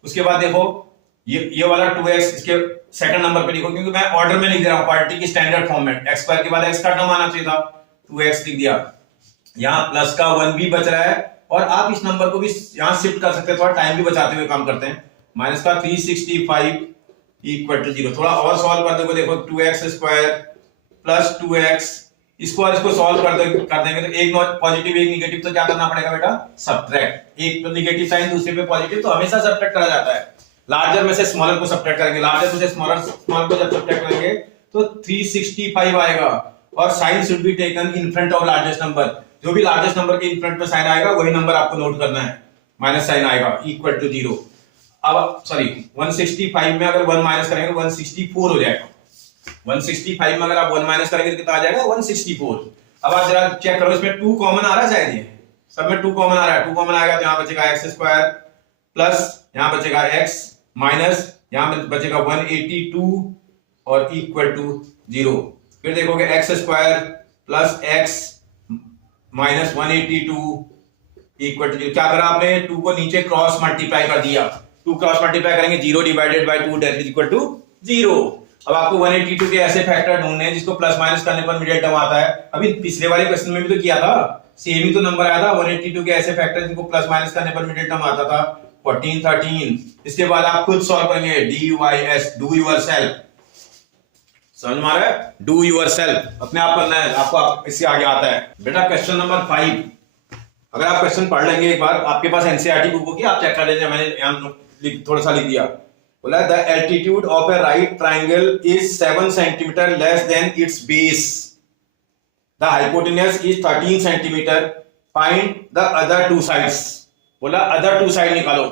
उसके बाद देखो ये वाला 2x इसके सेकंड नंबर पे लिखो, क्योंकि मैं ऑर्डर में लिख दे रहा हूं पार्टी की स्टैंडर्ड फॉर्म में। x स्क्वायर के बाद x का टर्म आना चाहिए था, 2x लिख दिया। यहां प्लस का 1 भी बच रहा है और आप इस नंबर को भी यहां शिफ्ट कर सकते हैं, थोड़ा टाइम भी बचाते हुए काम करते हैं। माइनस का 365 इक्वल टू 0। थोड़ा और सॉल्व कर दोगे, देखो 2x स्क्वायर प्लस 2x, इसको और इसको सॉल्व कर देंगे तो एक पॉजिटिव एक निगेटिव, तो क्या करना पड़ेगा बेटा, सब्ट्रैक्ट। एक तो निगेटिव साइन दूसरे पे पॉजिटिव, तो हमेशा सब्ट्रैक्ट करा जाता है। लार्जर में से स्मॉलर को सब्ट्रैक्ट करेंगे, लार्जर में से स्मॉलर को जब सब्ट्रैक्ट करेंगे तो 365 आएगा और sign should be taken in front of largest number. जो भी लार्जेस्ट नंबर के इन फ्रंट में साइन आएगा वही नंबर आपको नोट करना है, माइनस साइन आएगा इक्वल टू 0। अब सॉरी 165 में अगर 1 माइनस करेंगे तो 164 हो जाएगा। 165 में अगर आप 1 माइनस करेंगे तो कितना आ जाएगा, 164। अब आप जरा चेक करो, इसमें 2 कॉमन आ रहा है शायद, ये सब में 2 कॉमन आ रहा है। 2 कॉमन आएगा तो यहां बचेगा x स्क्वायर प्लस यहां बचेगा x माइनस यहां बचेगा 182 और इक्वल टू 0। फिर देखोगे x square plus x minus 182 equal to, क्या करा आपने, 2 को नीचे क्रॉस मल्टीप्लाई कर दिया, 2 क्रॉस मल्टीप्लाई करेंगे 0 divided by 2 that is equal to 0। अब आपको 182 के ऐसे फैक्टर ढूंढने हैं जिसको प्लस माइनस करने पर मिडिल टर्म आता है। अभी पिछले वाले क्वेश्चन में भी तो किया था, सेम ही तो नंबर आया था, 182 के ऐसे फैक्टर जिनको प्लस माइनस करने पर मिडिल टर्म आता था 14 13। इसके बाद आप खुद सॉल्व करेंगे, DUIS डू योरसेल्फ, समझ में आ रहा है, डू योरसेल्फ, अपने आप करना है आपको, इससे आगे आता है बेटा। क्वेश्चन नंबर 5, अगर आप क्वेश्चन पढ़ लेंगे एक बार, आपके पास एनसीईआरटी बुक होगी, आप चेक कर लीजिए, मैंने यहाँ थोड़ा सा लिख दिया। बोला the altitude of A right triangle is 7 centimetre less than its base, the hypotenuse is 13 centimetre, find the other two sides. बोला अदर टू साइड निकालो,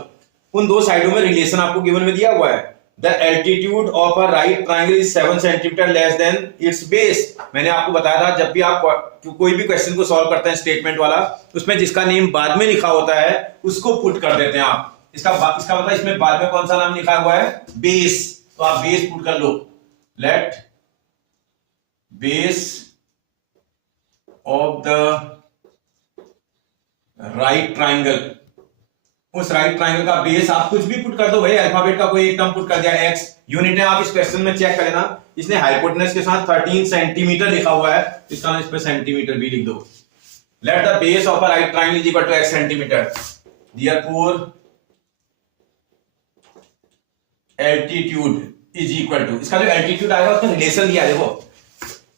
उन दो साइडों में रिलेशन आपको गिवन में दिया हुआ है। The altitude of a right triangle is 7 centimetre less than its base. मैंने आपको बताया था जब भी आप कोई भी क्वेश्चन को सॉल्व करते हैं स्टेटमेंट वाला, उसमें जिसका नेम बाद में लिखा होता है उसको पुट कर देते हैं आप। इसका मतलब इसमें बाद में कौन सा नाम लिखा हुआ है, बेस, तो आप बेस पुट कर लो। Let base of the right triangle, उस राइट ट्राइंगल का बेस आप कुछ भी पुट कर दो भाई, अल्फाबेट का कोई एक टर्म पुट कर दिया, एक्स यूनिट है। आप इस क्वेश्चन में चेक कर लेना, इसने हाइपोटेनस के साथ 13 सेंटीमीटर लिखा हुआ है, इसका इस पे सेंटीमीटर भी लिख दो। Let the base of a right triangle is equal to x centimetre, therefore altitude is equal to, इसका जो एल्टीट्यूड आएगा उसका रिलेशन दिया है, देखो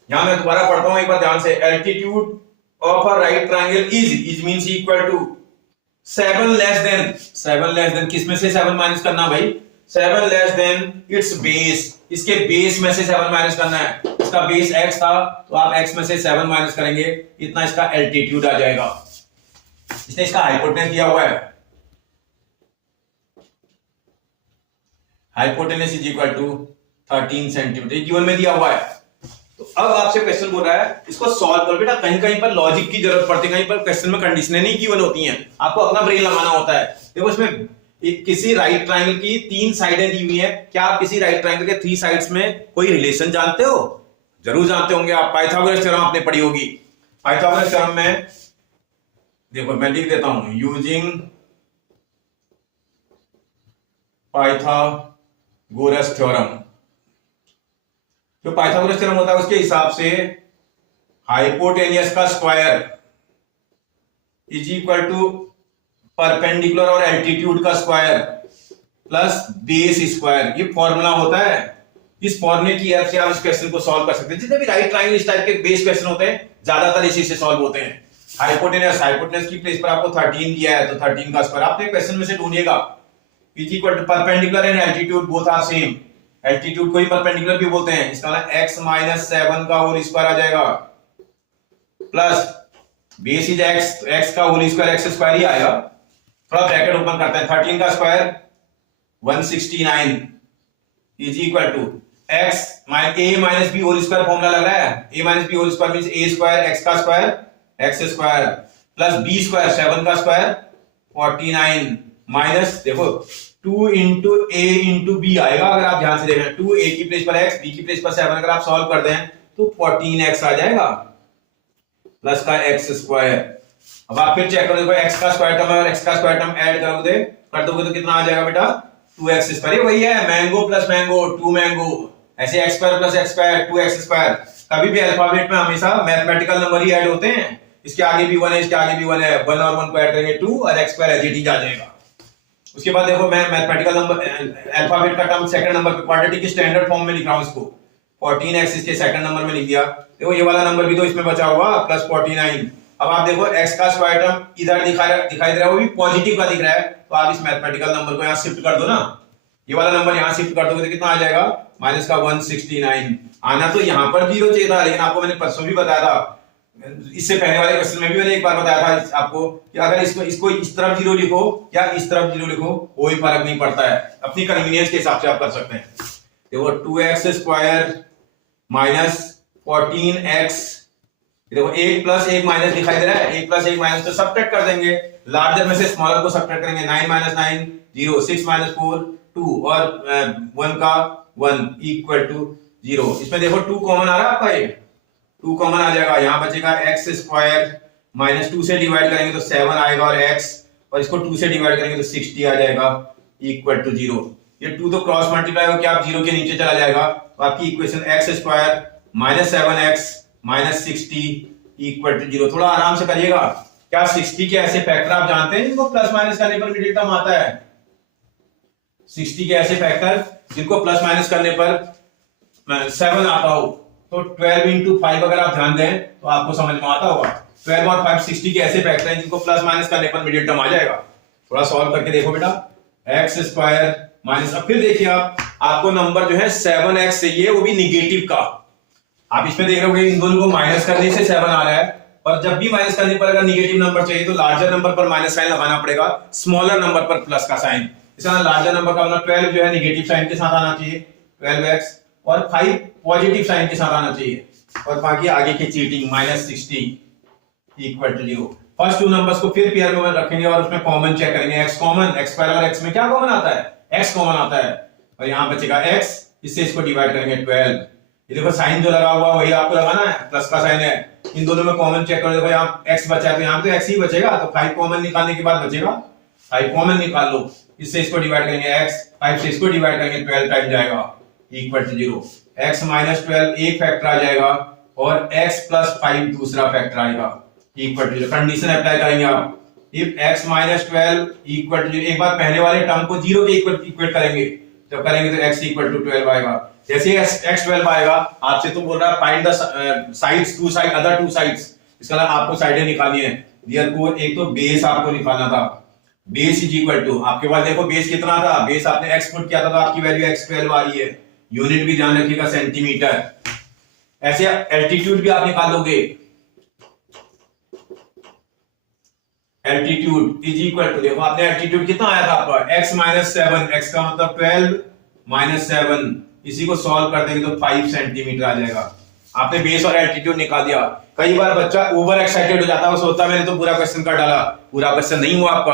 यहां मैं दोबारा पढ़ता हूं एक बार ध्यान से। Altitude of a right triangle is means equal to 7 less than, किस में से 7 माइनस करना भाई, 7 लेस देन इट्स बेस, इसके बेस में से 7 माइनस करना है। इसका बेस x था तो आप x में से 7 माइनस करेंगे, इतना इसका एल्टीट्यूड आ जाएगा। इसने इसका हाइपोटेनस दिया हुआ है, hypotenuse is equal to 13 centimetre given में दिया हुआ है। तो अब आपसे क्वेश्चन बोल रहा है इसको सॉल्व करो बेटा, कहीं कहीं पर लॉजिक की जरूरत पड़ती है, कहीं पर क्वेश्चन में कंडीशनें नहीं गिवन होती हैं, आपको अपना ब्रेन लगाना होता है। देखो इसमें किसी राइट ट्राइंगल की 3 साइडें दी हुई है, क्या आप किसी राइट ट्राइंगल के 3 साइड्स में कोई रिलेशन जानते हो, जरूर जानते होंगे आप, पाइथागोरस थ्योरम आपने पढ़ी होगी। पाइथागोरस थ्योरम में देखो मैं लिख देता हूं, यूजिंग पाइथागोरस थ्योरम, जो पाइथागोरस थ्योरम होता है उसके हिसाब से हाइपोटेनियस का square is equal to perpendicular और एल्टीट्यूड का स्क्वायर प्लस बेस स्क्वायर, ये फॉर्मूला होता है। इस फॉर्मूले की हेल्प से आप इस क्वेश्चन को सॉल्व कर सकते हैं। जितने भी राइट ट्राइंगल इस टाइप के बेस क्वेश्चन होते हैं ज्यादातर इसी से सॉल्व होते हैं। हाइपोटेनस की प्लेस पर आपको 13 दिया है तो 13 का स्क्वायर आपने क्वेश्चन में से ढूंढिएगा। Is equal to perpendicular and altitude both are same, altitude को ही परपेंडिकुलर भी बोलते हैं, इसका मतलब x माइनस 7 का होल स्क्वायर आ जाएगा plus base is x, x का होल स्क्वायर x स्क्वायर ही आएगा। थोड़ा ब्रैकेट ओपन करते हैं, 13 का square 169 is equal to x minus a minus b whole square formula लग रहा है, a minus b whole square means a square x का square x square plus b square 7 का स्क्वायर 49 माइनस देखो 2 इंटू a इंटू b आएगा। अगर आप ध्यान से देखें 2 a की प्लेस पर x, b की प्लेस पर 7, अगर आप सॉल्व कर दें तो 14x आ जाएगा प्लस का x स्क्वायर। अब आप फिर चेक करो, देखो x का स्क्वायर टर्म और x का स्क्वायर टर्म ऐड कर दोगे तो कितना आ जाएगा बेटा 2x स्क्वायर। वही है मैंगो प्लस मैंगो 2 मैंगो, ऐसे x square plus x square 2x square. कभी भी अल्फाबेट में हमेशा मैथमेटिकल नंबर ही ऐड होते हैं, इसके आगे भी 1 है, इसके आगे भी 1 है, 1 और 1 को ऐड करेंगे 2 और x square as it is आ जाएगा। उसके बाद देखो मैं मैथमेटिकल नंबर अल्फाबेट का टर्म सेकंड नंबर पे क्वाड्रेटिक की स्टैंडर्ड फॉर्म में लिख रहा हूं इसको, 14x इसके सेकंड नंबर में लिख दिया। देखो ये वाला नंबर भी तो इसमें बचा हुआ प्लस 49। अब आप देखो x का स्क्वायर टर्म इधर दिखाई दे रहा है, वो भी पॉजिटिव का दिख रहा है, तो आप इस मैथमेटिकल नंबर को यहां शिफ्ट कर दो ना, ये वाला नंबर यहां शिफ्ट कर दोगे तो कितना आ जाएगा माइनस का 169। आना तो यहां पर 0 चाहिए था, लेकिन आपको मैंने परसों भी बताया था, इससे पहले वाले क्वेश्चन में भी मैंने एक बार बताया था आपको कि अगर इसको इस तरफ 0 लिखो या इस तरफ 0 लिखो कोई फर्क नहीं पड़ता है, अपनी कन्वीनियंस के हिसाब से आप कर सकते हैं। देखो 2x स्क्वायर माइनस 14x, देखो 1 प्लस 1 माइनस दिखाई दे रहा है, 1 प्लस 1 माइनस तो सब्ट्रैक्ट कर देंगे, लार्जर में से स्मॉलर को सब्ट्रैक्ट करेंगे, 9 माइनस 9 0, 6 माइनस 4 2 और 1 का 1 इक्वल टू 0। इसमें देखो 2 कॉमन आ रहा है आपका, ये 2 कॉमन आ जाएगा, यहाँ बचेगा एक्स स्क्वायर माइनस 2 से डिवाइड करेंगे तो 7 आएगा और x, और इसको 2 से डिवाइड करेंगे तो 60 आ जाएगा इक्वल टू 0। ये 2 तो क्रॉस मल्टीप्लाई होकर आप 0 के नीचे चला जाएगा, तो आपकी equation x square minus 7x minus 60 equal to 0। थोड़ा आराम से करिएगा। क्या 60 के ऐसे फैक्टर आप जानते हैं जिनको प्लस माइनस करने पर मिडिल टर्म आता है? 60 के ऐसे फैक्टर जिनको प्लस माइनस करने पर 7 आता हो, तो 12 इंटू 5 अगर आप ध्यान दें तो आपको समझ में आता होगा। 12 और 5 60 के ऐसे फैक्टर हैं जिनको प्लस माइनस करने पर मिडिल टर्म आ जाएगा। थोड़ा सॉल्व करके देखो बेटा। एक्स स्क्वायर माइनस, अब फिर देखिए आपको नंबर जो है 7x चाहिए, वो भी निगेटिव का। आप इसमें देख रहे हो इन दोनों को माइनस करने से 7 आ रहा है, और जब भी माइनस करने पर अगर निगेटिव नंबर चाहिए तो लार्जर नंबर पर माइनस साइन लगाना पड़ेगा, स्मॉलर नंबर पर प्लस का साइन। इसका लार्जर नंबर का मतलब 12 जो है निगेटिव साइन के साथ आना चाहिए 12x, और 5 पॉजिटिव साइन के साथ आना चाहिए, और बाकी आगे की cheating minus 60 equal to 0। First 2 numbers को फिर पेयर में रखेंगे और उसमें कॉमन चेक करेंगे। x कॉमन, x स्क्वायर और x में क्या कॉमन आता है? x कॉमन आता है, और यहाँ बचेगा x, इससे इसको डिवाइड करेंगे 12। ये देखो साइन जो लगा हुआ वही आपको लगाना है, प्लस का साइन है। इन दोनों में कॉमन चेक करो, देखो यहाँ x बचा है तो यहाँ तो x ही बचेगा, तो 5 कॉमन निकालने के बाद बचेगा 5 कॉमन निकाल लो, इससे इसको डिवाइड करेंगे x, 5 से इसको डिवाइड करेंगे 12 टाइम जाएगा इक्वल टू 0। x माइनस 12 एक फैक्टर आ जाएगा और x प्लस 5 दूसरा फैक्टर आएगा इक्वल टू 0। कंडीशन अप्लाई करेंगे आप, if x minus 12 equal to 0। एक बार पहले वाले टर्म को 0 के इक्वेट करेंगे, जब करेंगे तो x इक्वल टू 12 आएगा। जैसे x 12 आएगा, आपसे तो बोल रहा है find the sides, two side, other two sides. इसका मतलब आपको साइडें निकालनी है। देयरफॉर एक तो बेस आपको निकालना था, बेस इज इक्वल टू, आपके पास देखो बेस कितना था, बेस आपने x पुट किया था तो आपकी वैल्यू x 12 आ रही है। यूनिट भी ध्यान रखिएगा सेंटीमीटर। ऐसे एल्टीट्यूड भी आप निकाल लोगे, एल्टीट्यूड इज इक्वल टू, देखो आपने एल्टीट्यूड कितना आया था आपका x माइनस 7, x का मतलब 12 माइनस 7, इसी को सॉल्व कर देंगे तो 5 सेंटीमीटर आ जाएगा। आपने बेस और एल्टीट्यूड निकाल दिया। कई बार बच्चा ओवर एक्साइटेड हो जाता है, वो सोचता है मैंने तो पूरा क्वेश्चन कर डाला, पूरा क्वेश्चन नहीं हुआ आपका।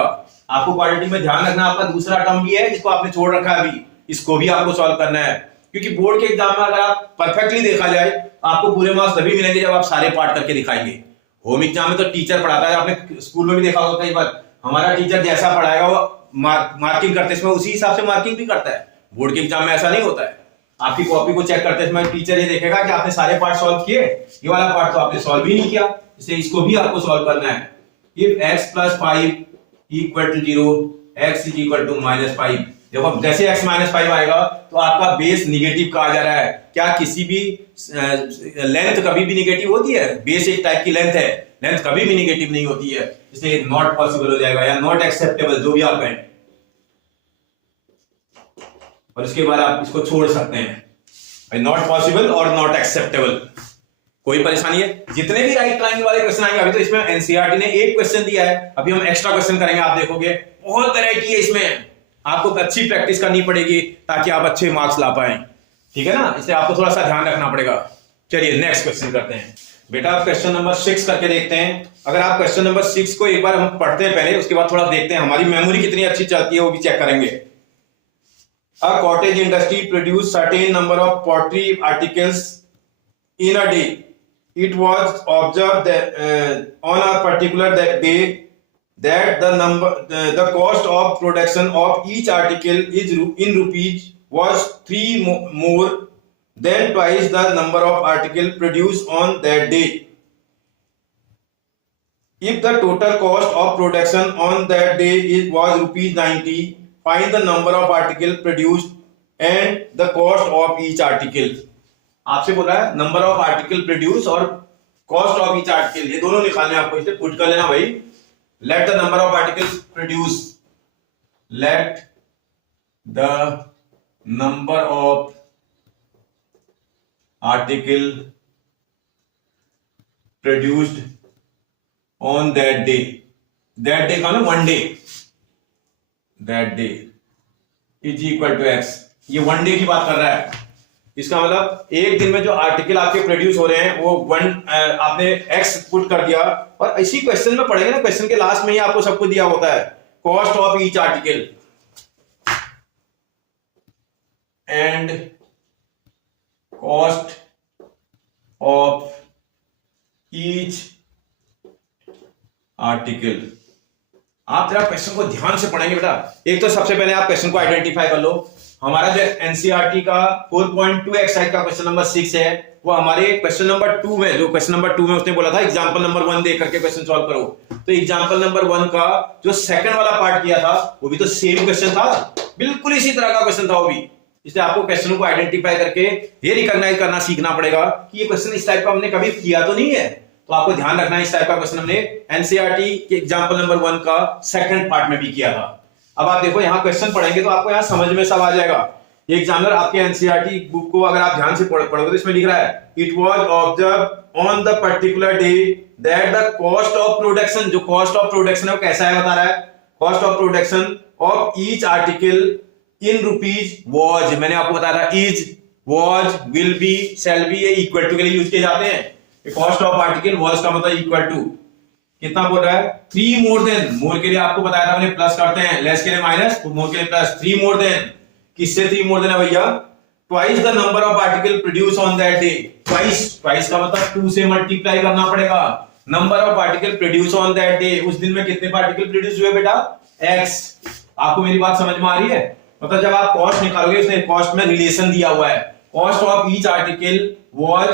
आपको क्वालिटी में ध्यान रखना, आपका दूसरा टर्म भी है जिसको आपने छोड़ रखा है अभी, इसको भी आपको सॉल्व करना है, क्योंकि बोर्ड के एग्जाम में अगर आप परफेक्टली देखा जाए आपको पूरे मार्क्स तभी मिलेंगे जब आप सारे पार्ट करके दिखाएंगे। होम एग्जाम में तो टीचर पढ़ाता है, आपने स्कूल में भी देखा होगा कई बार, हमारा टीचर जैसा पढ़ाएगा वो मार्किंग करते समय उसी हिसाब से मार्किंग भी करता है। बोर्ड के एग्जाम में ऐसा नहीं होता है। आपकी कॉपी को चेक करते समय टीचर ये देखेगा कि आपने सारे पार्ट सॉल्व किए, ये वाला पार्ट तो आपने सॉल्व ही नहीं किया, इसलिए इसको भी आपको सॉल्व करना है। If x plus 5 equal to 0, x is equal to minus 5। देखो जैसे x माइनस 5 आएगा तो आपका बेस निगेटिव का आ जा रहा है। क्या किसी भी लेंथ कभी भी निगेटिव होती है? बेस एक टाइप की लेंथ है, लेंथ कभी भी निगेटिव नहीं होती है, इसलिए नॉट पॉसिबल हो जाएगा या नॉट एक्सेप्टेबल, जो भी आप कहें। और इसके बाद आप इसको छोड़ सकते हैं, नॉट पॉसिबल और नॉट एक्सेप्टेबल, कोई परेशानी है। जितने भी राइट ट्रायंगल वाले क्वेश्चन आएंगे, अभी तो इसमें एनसीईआरटी ने एक क्वेश्चन दिया है, अभी हम एक्स्ट्रा क्वेश्चन करेंगे, आप देखोगे बहुत वैरायटी है इसमें, आपको अच्छी प्रैक्टिस करनी पड़ेगी ताकि आप अच्छे मार्क्स ला पाए, ठीक है ना, इसलिए आपको थोड़ा सा ध्यान रखना पड़ेगा। चलिए नेक्स्ट क्वेश्चन करते हैं बेटा, आप क्वेश्चन नंबर 6 करके देखते हैं। अगर आप क्वेश्चन नंबर 6 को एक बार हम पढ़ते हैं पहले, उसके बाद थोड़ा देखते हैं हमारी मेमोरी कितनी अच्छी चलती है, वो भी चेक करेंगे। A cottage industry produce certain number of pottery articles in a day. It was observed that on a particular day that the cost of production of each article is in rupees was 3 more than twice the number of articles produced on that day. If the total cost of production on that day was rupees 90, find the number of articles produced and the cost of each article. आपसे बोल रहा है नंबर ऑफ आर्टिकल प्रोड्यूस और कॉस्ट ऑफ ईच आर्टिकल, ये दोनों निकालने आपको, इसलिए पुट कर लेना भाई। Let the number of articles produce, let the number of article produced on that day, that day का ना one day, that day is equal to x. ये वन डे की बात कर रहा है, इसका मतलब एक दिन में जो आर्टिकल आपके प्रोड्यूस हो रहे हैं वो आपने एक्स पुट कर दिया, और इसी क्वेश्चन में पढ़ेंगे ना, क्वेश्चन के लास्ट में ही आपको सब कुछ दिया होता है, cost of each article and cost of each article. आप जरा क्वेश्चन को ध्यान से पढ़ेंगे बेटा। एक तो सबसे पहले आप क्वेश्चन को आइडेंटिफाई कर लो। हमारा जो एनसीईआरटी का 4.2 एक्सरसाइज का क्वेश्चन नंबर 6 है, वो हमारे क्वेश्चन नंबर 2 में, जो क्वेश्चन नंबर 2 में उसने बोला था एग्जांपल नंबर 1 देख करके क्वेश्चन सॉल्व करो, तो एग्जांपल नंबर 1 का जो सेकंड वाला पार्ट किया था वो भी तो सेम क्वेश्चन था, बिल्कुल इसी तरह का क्वेश्चन था वो भी। इसलिए आपको क्वेश्चन को आइडेंटिफाई करके ये रिकॉग्नाइज करना सीखना पड़ेगा कि ये क्वेश्चन इस टाइप का हमने कभी किया तो नहीं है। तो आपको ध्यान रखना है इस टाइप का क्वेश्चन हमने एनसीईआरटी के एग्जांपल नंबर 1 का सेकंड पार्ट में भी किया था। अब आप देखो यहाँ क्वेश्चन पढ़ेंगे तो आपको यहाँ समझ में सब आ जाएगा। ये एग्जामिनर आपके एनसीईआरटी बुक को अगर आप ध्यान से पढ़ोगे तो इसमें लिख रहा है it was observe on the particular day that the cost of production, जो कॉस्ट ऑफ प्रोडक्शन है वो कैसा है बता रहा है, cost of production of each article in rupees was. मैंने आपको बताया था is, was, will be, shall be, ये इक्वल टू के लिए यूज किए जाते हैं। कॉस्ट ऑफ आर्टिकल वॉज का मतलब इक्वल टू कितना बोल रहा है 3 मोर देन, मोर के लिए आपको बताया था मैंने प्लस करते हैं, लेस के लिए माइनस, मोर के लिए प्लस, 3 मोर देन, किससे 3 मोर देन है भैया, twice the number of article produce on that day. Twice का मतलब 2 से मल्टीप्लाई करना पड़ेगा। Number of article produce on that day, उस दिन में कितने पार्टिकल प्रोड्यूस हुए बेटा, x। आपको मेरी बात समझ में आ रही है? मतलब जब आप कॉस्ट निकालोगे उसने कॉस्ट में रिलेशन दिया हुआ है, cost of each article was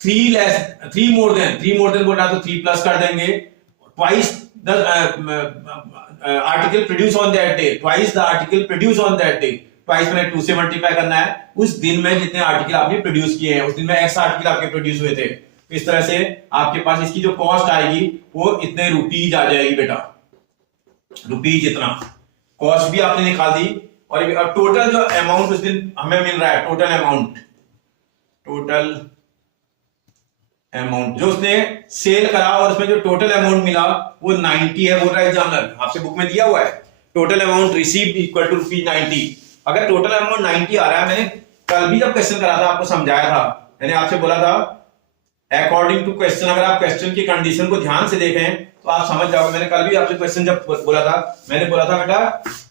3 more than बोल रहा तो 3 प्लस कर देंगे, twice the article produce on that day, twice the article produce on that day, twice में 2 से मल्टीप्लाई करना है, उस दिन में जितने आर्टिकल आपने प्रोड्यूस किए हैं, उस दिन में x आर्टिकल आपके प्रोड्यूस हुए थे। तो इस तरह से आपके पास इसकी जो कॉस्ट आएगी वो इतने रुपीज आ जाएगी बेटा, रुपीज इतना कॉस्ट भी आपने निकाल दी। और टोटल जो अमाउंट उस दिन हमें मिल रहा है, टोटल अमाउंट जो उसने सेल करा और उसमें जो टोटल अमाउंट मिला वो 90 है बोल रहा है एग्जामिनर, आपसे बुक में दिया हुआ है total amount received equal to ₹90। अगर टोटल अमाउंट 90 आ रहा है, मैंने कल भी जब क्वेश्चन करा था आपको समझाया था, मैंने आपसे बोला था अकॉर्डिंग टू क्वेश्चन, अगर आप क्वेश्चन की कंडीशन को ध्यान से देखें तो आप समझ जाओगे। मैंने कल भी आपसे क्वेश्चन जब बोला था, मैंने बोला था बेटा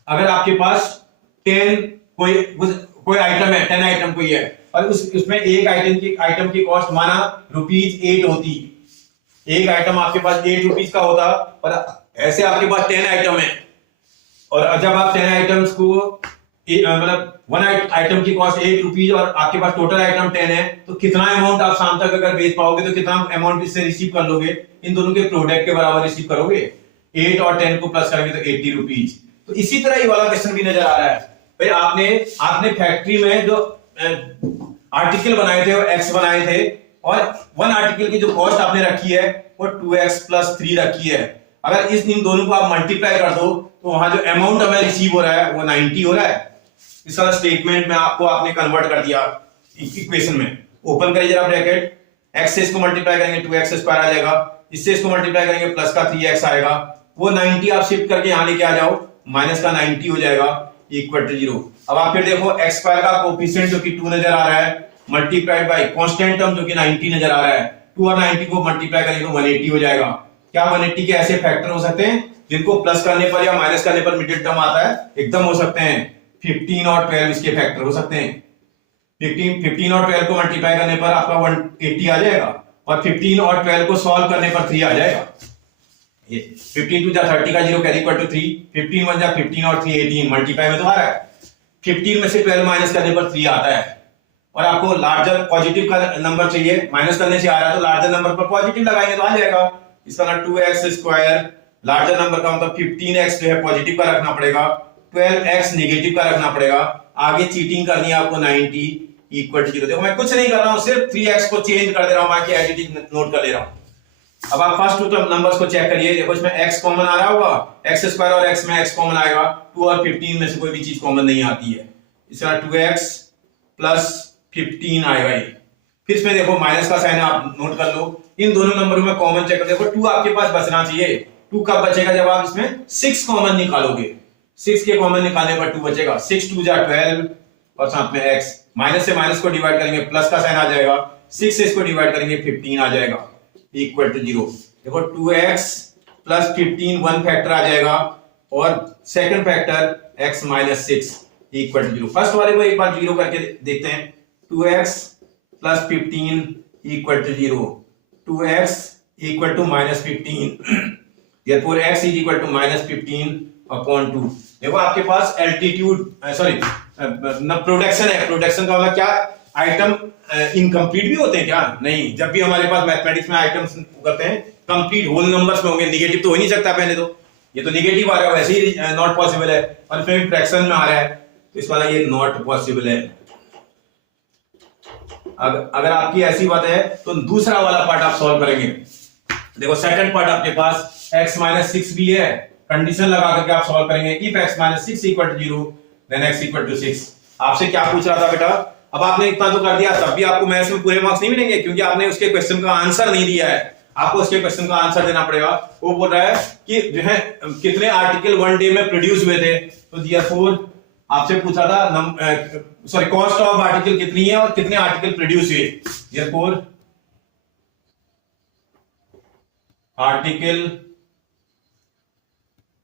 अगर आपके पास 10 कोई आइटम है, 10 आइटम कोई है और उसमें एक आइटम की कॉस्ट माना ₹8 होती, एक आइटम आपके पास ₹8 का होता, और ऐसे आपके पास 10 आइटम है और जब आप 10 आइटम्स को मतलब 1 आइटम की कॉस्ट ₹8 और आपके पास टोटल आइटम 10 है, तो कितना अमाउंट आप शाम तक अगर बेच पाओगे तो कितना अमाउंट इससे रिसीव कर लोगे, इन दोनों के प्रोडक्ट के बराबर रिसीव करोगे, 8 और 10 को प्लस करेंगे तो ₹80। तो इसी तरह ये वाला क्वेश्चन भी नजर आ रहा है भाई, आपने फैक्ट्री में जो आर्टिकल बनाए थे वो x बनाए थे और 1 आर्टिकल की जो कॉस्ट आपने रखी है वो 2x + 3 रखी है। अगर इन दोनों को आप मल्टीप्लाई कर दो तो वहां जो अमाउंट हमें रिसीव हो रहा है वो 90 हो रहा है। इस वाला स्टेटमेंट में आपने कन्वर्ट कर दिया इक्वेशन में। ओपन करिए जरा ब्रैकेट, x से इसको मल्टीप्लाई करेंगे 2x² आ जाएगा, इससे इसको मल्टीप्लाई करेंगे प्लस का 3x आएगा, वो 90 आप शिफ्ट करके यहां लेके आ जाओ, माइनस का 90 हो जाएगा इक्वल टू 0। अब आप फिर देखो x² का कोफिशिएंट जो कि 2 नजर आ रहा है मल्टीप्लाइड बाय कांस्टेंट टर्म जो कि 90 नजर आ रहा है, 2 और 90 को मल्टीप्लाई करेंगे तो 180 हो जाएगा। क्या 180 के ऐसे फैक्टर हो सकते हैं जिनको प्लस करने पर या माइनस करने पर मिडिल टर्म आता है? एकदम हो सकते हैं। 15 और 12 इसके फैक्टर हो सकते हैं। 15 और 12 को मल्टीप्लाई करने पर आपका 180 आ जाएगा और 15 और 12 को सॉल्व करने पर 3 आ जाएगा। 15 2 30 का 0 कैरी इक्वल टू 3, 15 1 15 और 3 18, मल्टीप्लाई में तो आ रहा है। 15 में से 12 माइनस करने पर 3 आता है और आपको लार्जर पॉजिटिव का नंबर चाहिए, माइनस करने से आ रहा है तो लार्जर नंबर पर पॉजिटिव लगाएंगे तो आ जाएगा। इसका ना 2x², लार्जर नंबर का मतलब 15x जो है पॉजिटिव का रखना पड़ेगा, 12x नेगेटिव का रखना पड़ेगा, आगे चीटिंग करनी है आपको 90 इक्वल टू 0। देखो मैं कुछ नहीं कर रहा हूं, सिर्फ 3x को चेंज कर दे रहा हूं, बाकी आइडेंटिटी नोट कर ले रहा हूं। अब आप फर्स्ट 2 नंबर्स को चेक करिए, देखो इसमें x कॉमन आ रहा होगा, x² और x में x कॉमन आएगा, 2 और 15 में से कोई भी चीज कॉमन नहीं आती है, इसका 2x + 15 आएगा ये। फिर इसमें देखो माइनस का साइन आप नोट कर लो, इन दोनों नंबरों में कॉमन चेक कर देखो, 2 आपके पास बचना चाहिए। 2 कब बचेगा? जब आप इसमें 6 कॉमन निकालोगे, 6 के कॉमन निकालने पर 2 बचेगा, 6 2 12 और साथ में x, माइनस से माइनस को डिवाइड करेंगे प्लस का साइन आ जाएगा, 6 से इसको डिवाइड करेंगे 15 आ जाएगा इक्वल टू 0। देखो 2x + 15 1 फैक्टर आ जाएगा और second factor x - 6 equal to 0। First वाले को एक बार 0 करके देखते हैं, 2x + 15 equal to 0, 2x equal to -15 therefore x is equal to -15/2। देखो आपके पास एल्टीट्यूड सॉरी प्रोडक्शन है। प्रोडक्शन का मतलब क्या, आइटम इनकम्प्लीट भी होते हैं क्या? नहीं, जब भी हमारे पास मैथमेटिक्स में आइटम्स करते हैं कंप्लीट होल नंबर्स में होंगे, निगेटिव तो हो ही नहीं सकता। पहले तो ये तो निगेटिव आ रहा है, वैसे ही नॉट पॉसिबल है, और इसमें भी फ्रैक्शन में आ रहा है, तो इस वाला ये नॉट पॉसिबल है। अगर आपकी ऐसी बात है तो दूसरा वाला पार्ट आप सॉल्व करेंगे। देखो सेकंड पार्ट आपके पास x - 6 भी है, कंडीशन लगा करके आप सॉल्व करेंगे। If x - 6 = 0 then x = 6। आपसे क्या पूछ रहा था बेटा? अब आपने इतना तो कर दिया, तब भी आपको मैथ्स में पूरे मार्क्स नहीं मिलेंगे, क्योंकि आपने उसके क्वेश्चन का आंसर नहीं दिया है। आपको उसके क्वेश्चन का आंसर देना पड़ेगा। वो बोल रहा है कि जो है कितने आर्टिकल वन डे में प्रोड्यूस हुए थे, तो देयरफॉर आपसे पूछा था सॉरी कॉस्ट ऑफ आर्टिकल कितनी है और कितने आर्टिकल प्रोड्यूस हुए। Therefore article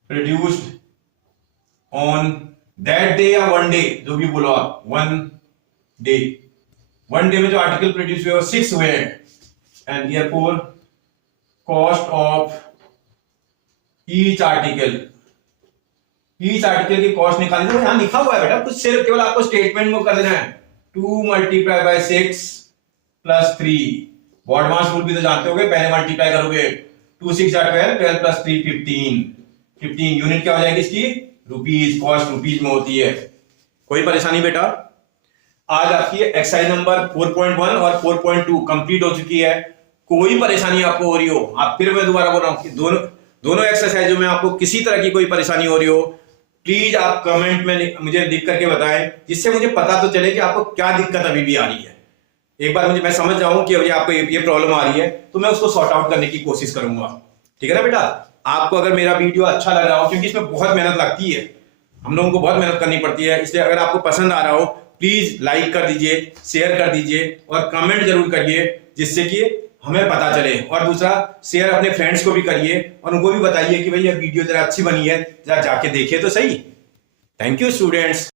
produced on that day या वन डे, जो भी बोलो आप, वन डे में जो आर्टिकल प्रोड्यूस हुए वो 6 हुए हैं। And therefore cost of each article की कॉस्ट निकालनी है। यहां लिखा हुआ है बेटा, कुछ सिर्फ केवल आपको स्टेटमेंट में कर देना है। 2 × 6 + 3 बॉड मास रूल भी तो जानते होगे, पहले मल्टीप्लाई करोगे 2 × 6 = 12, 12 + 3 15 यूनिट क्या हो जाएगी इसकी? रुपीज। कॉस्ट रुपीज में होती है। कोई परेशानी बेटा? आज आपकी एक्सरसाइज नंबर 4.1 और 4.2 कंप्लीट हो चुकी है। कोई परेशानी आपको हो रही हो, आप फिर मैं दोबारा बोल रहा हूं, दोनों एक्सरसाइजों में आपको किसी तरह की कोई परेशानी हो रही हो, प्लीज आप कमेंट में मुझे लिख करके बताएं, जिससे मुझे पता तो चले कि आपको क्या दिक्कत अभी भी आ रही है। एक बार मैं समझ जाऊं कि अभी आपको ये प्रॉब्लम आ रही है, तो मैं उसको सॉर्ट आउट करने की कोशिश करूंगा। ठीक है ना बेटा? आपको अगर मेरा वीडियो अच्छा लग रहा हो, क्योंकि इसमें बहुत मेहनत लगती है, हम लोगों को बहुत मेहनत करनी पड़ती है, इसलिए अगर आपको पसंद आ रहा हो प्लीज लाइक कर दीजिए, शेयर कर दीजिए और कमेंट जरूर करिए, जिससे कि हमें पता चले। और दूसरा, शेयर अपने फ्रेंड्स को भी करिए और उनको भी बताइए कि भाई ये वीडियो जरा अच्छी बनी है, जरा जाके देखिए तो सही। Thank you students.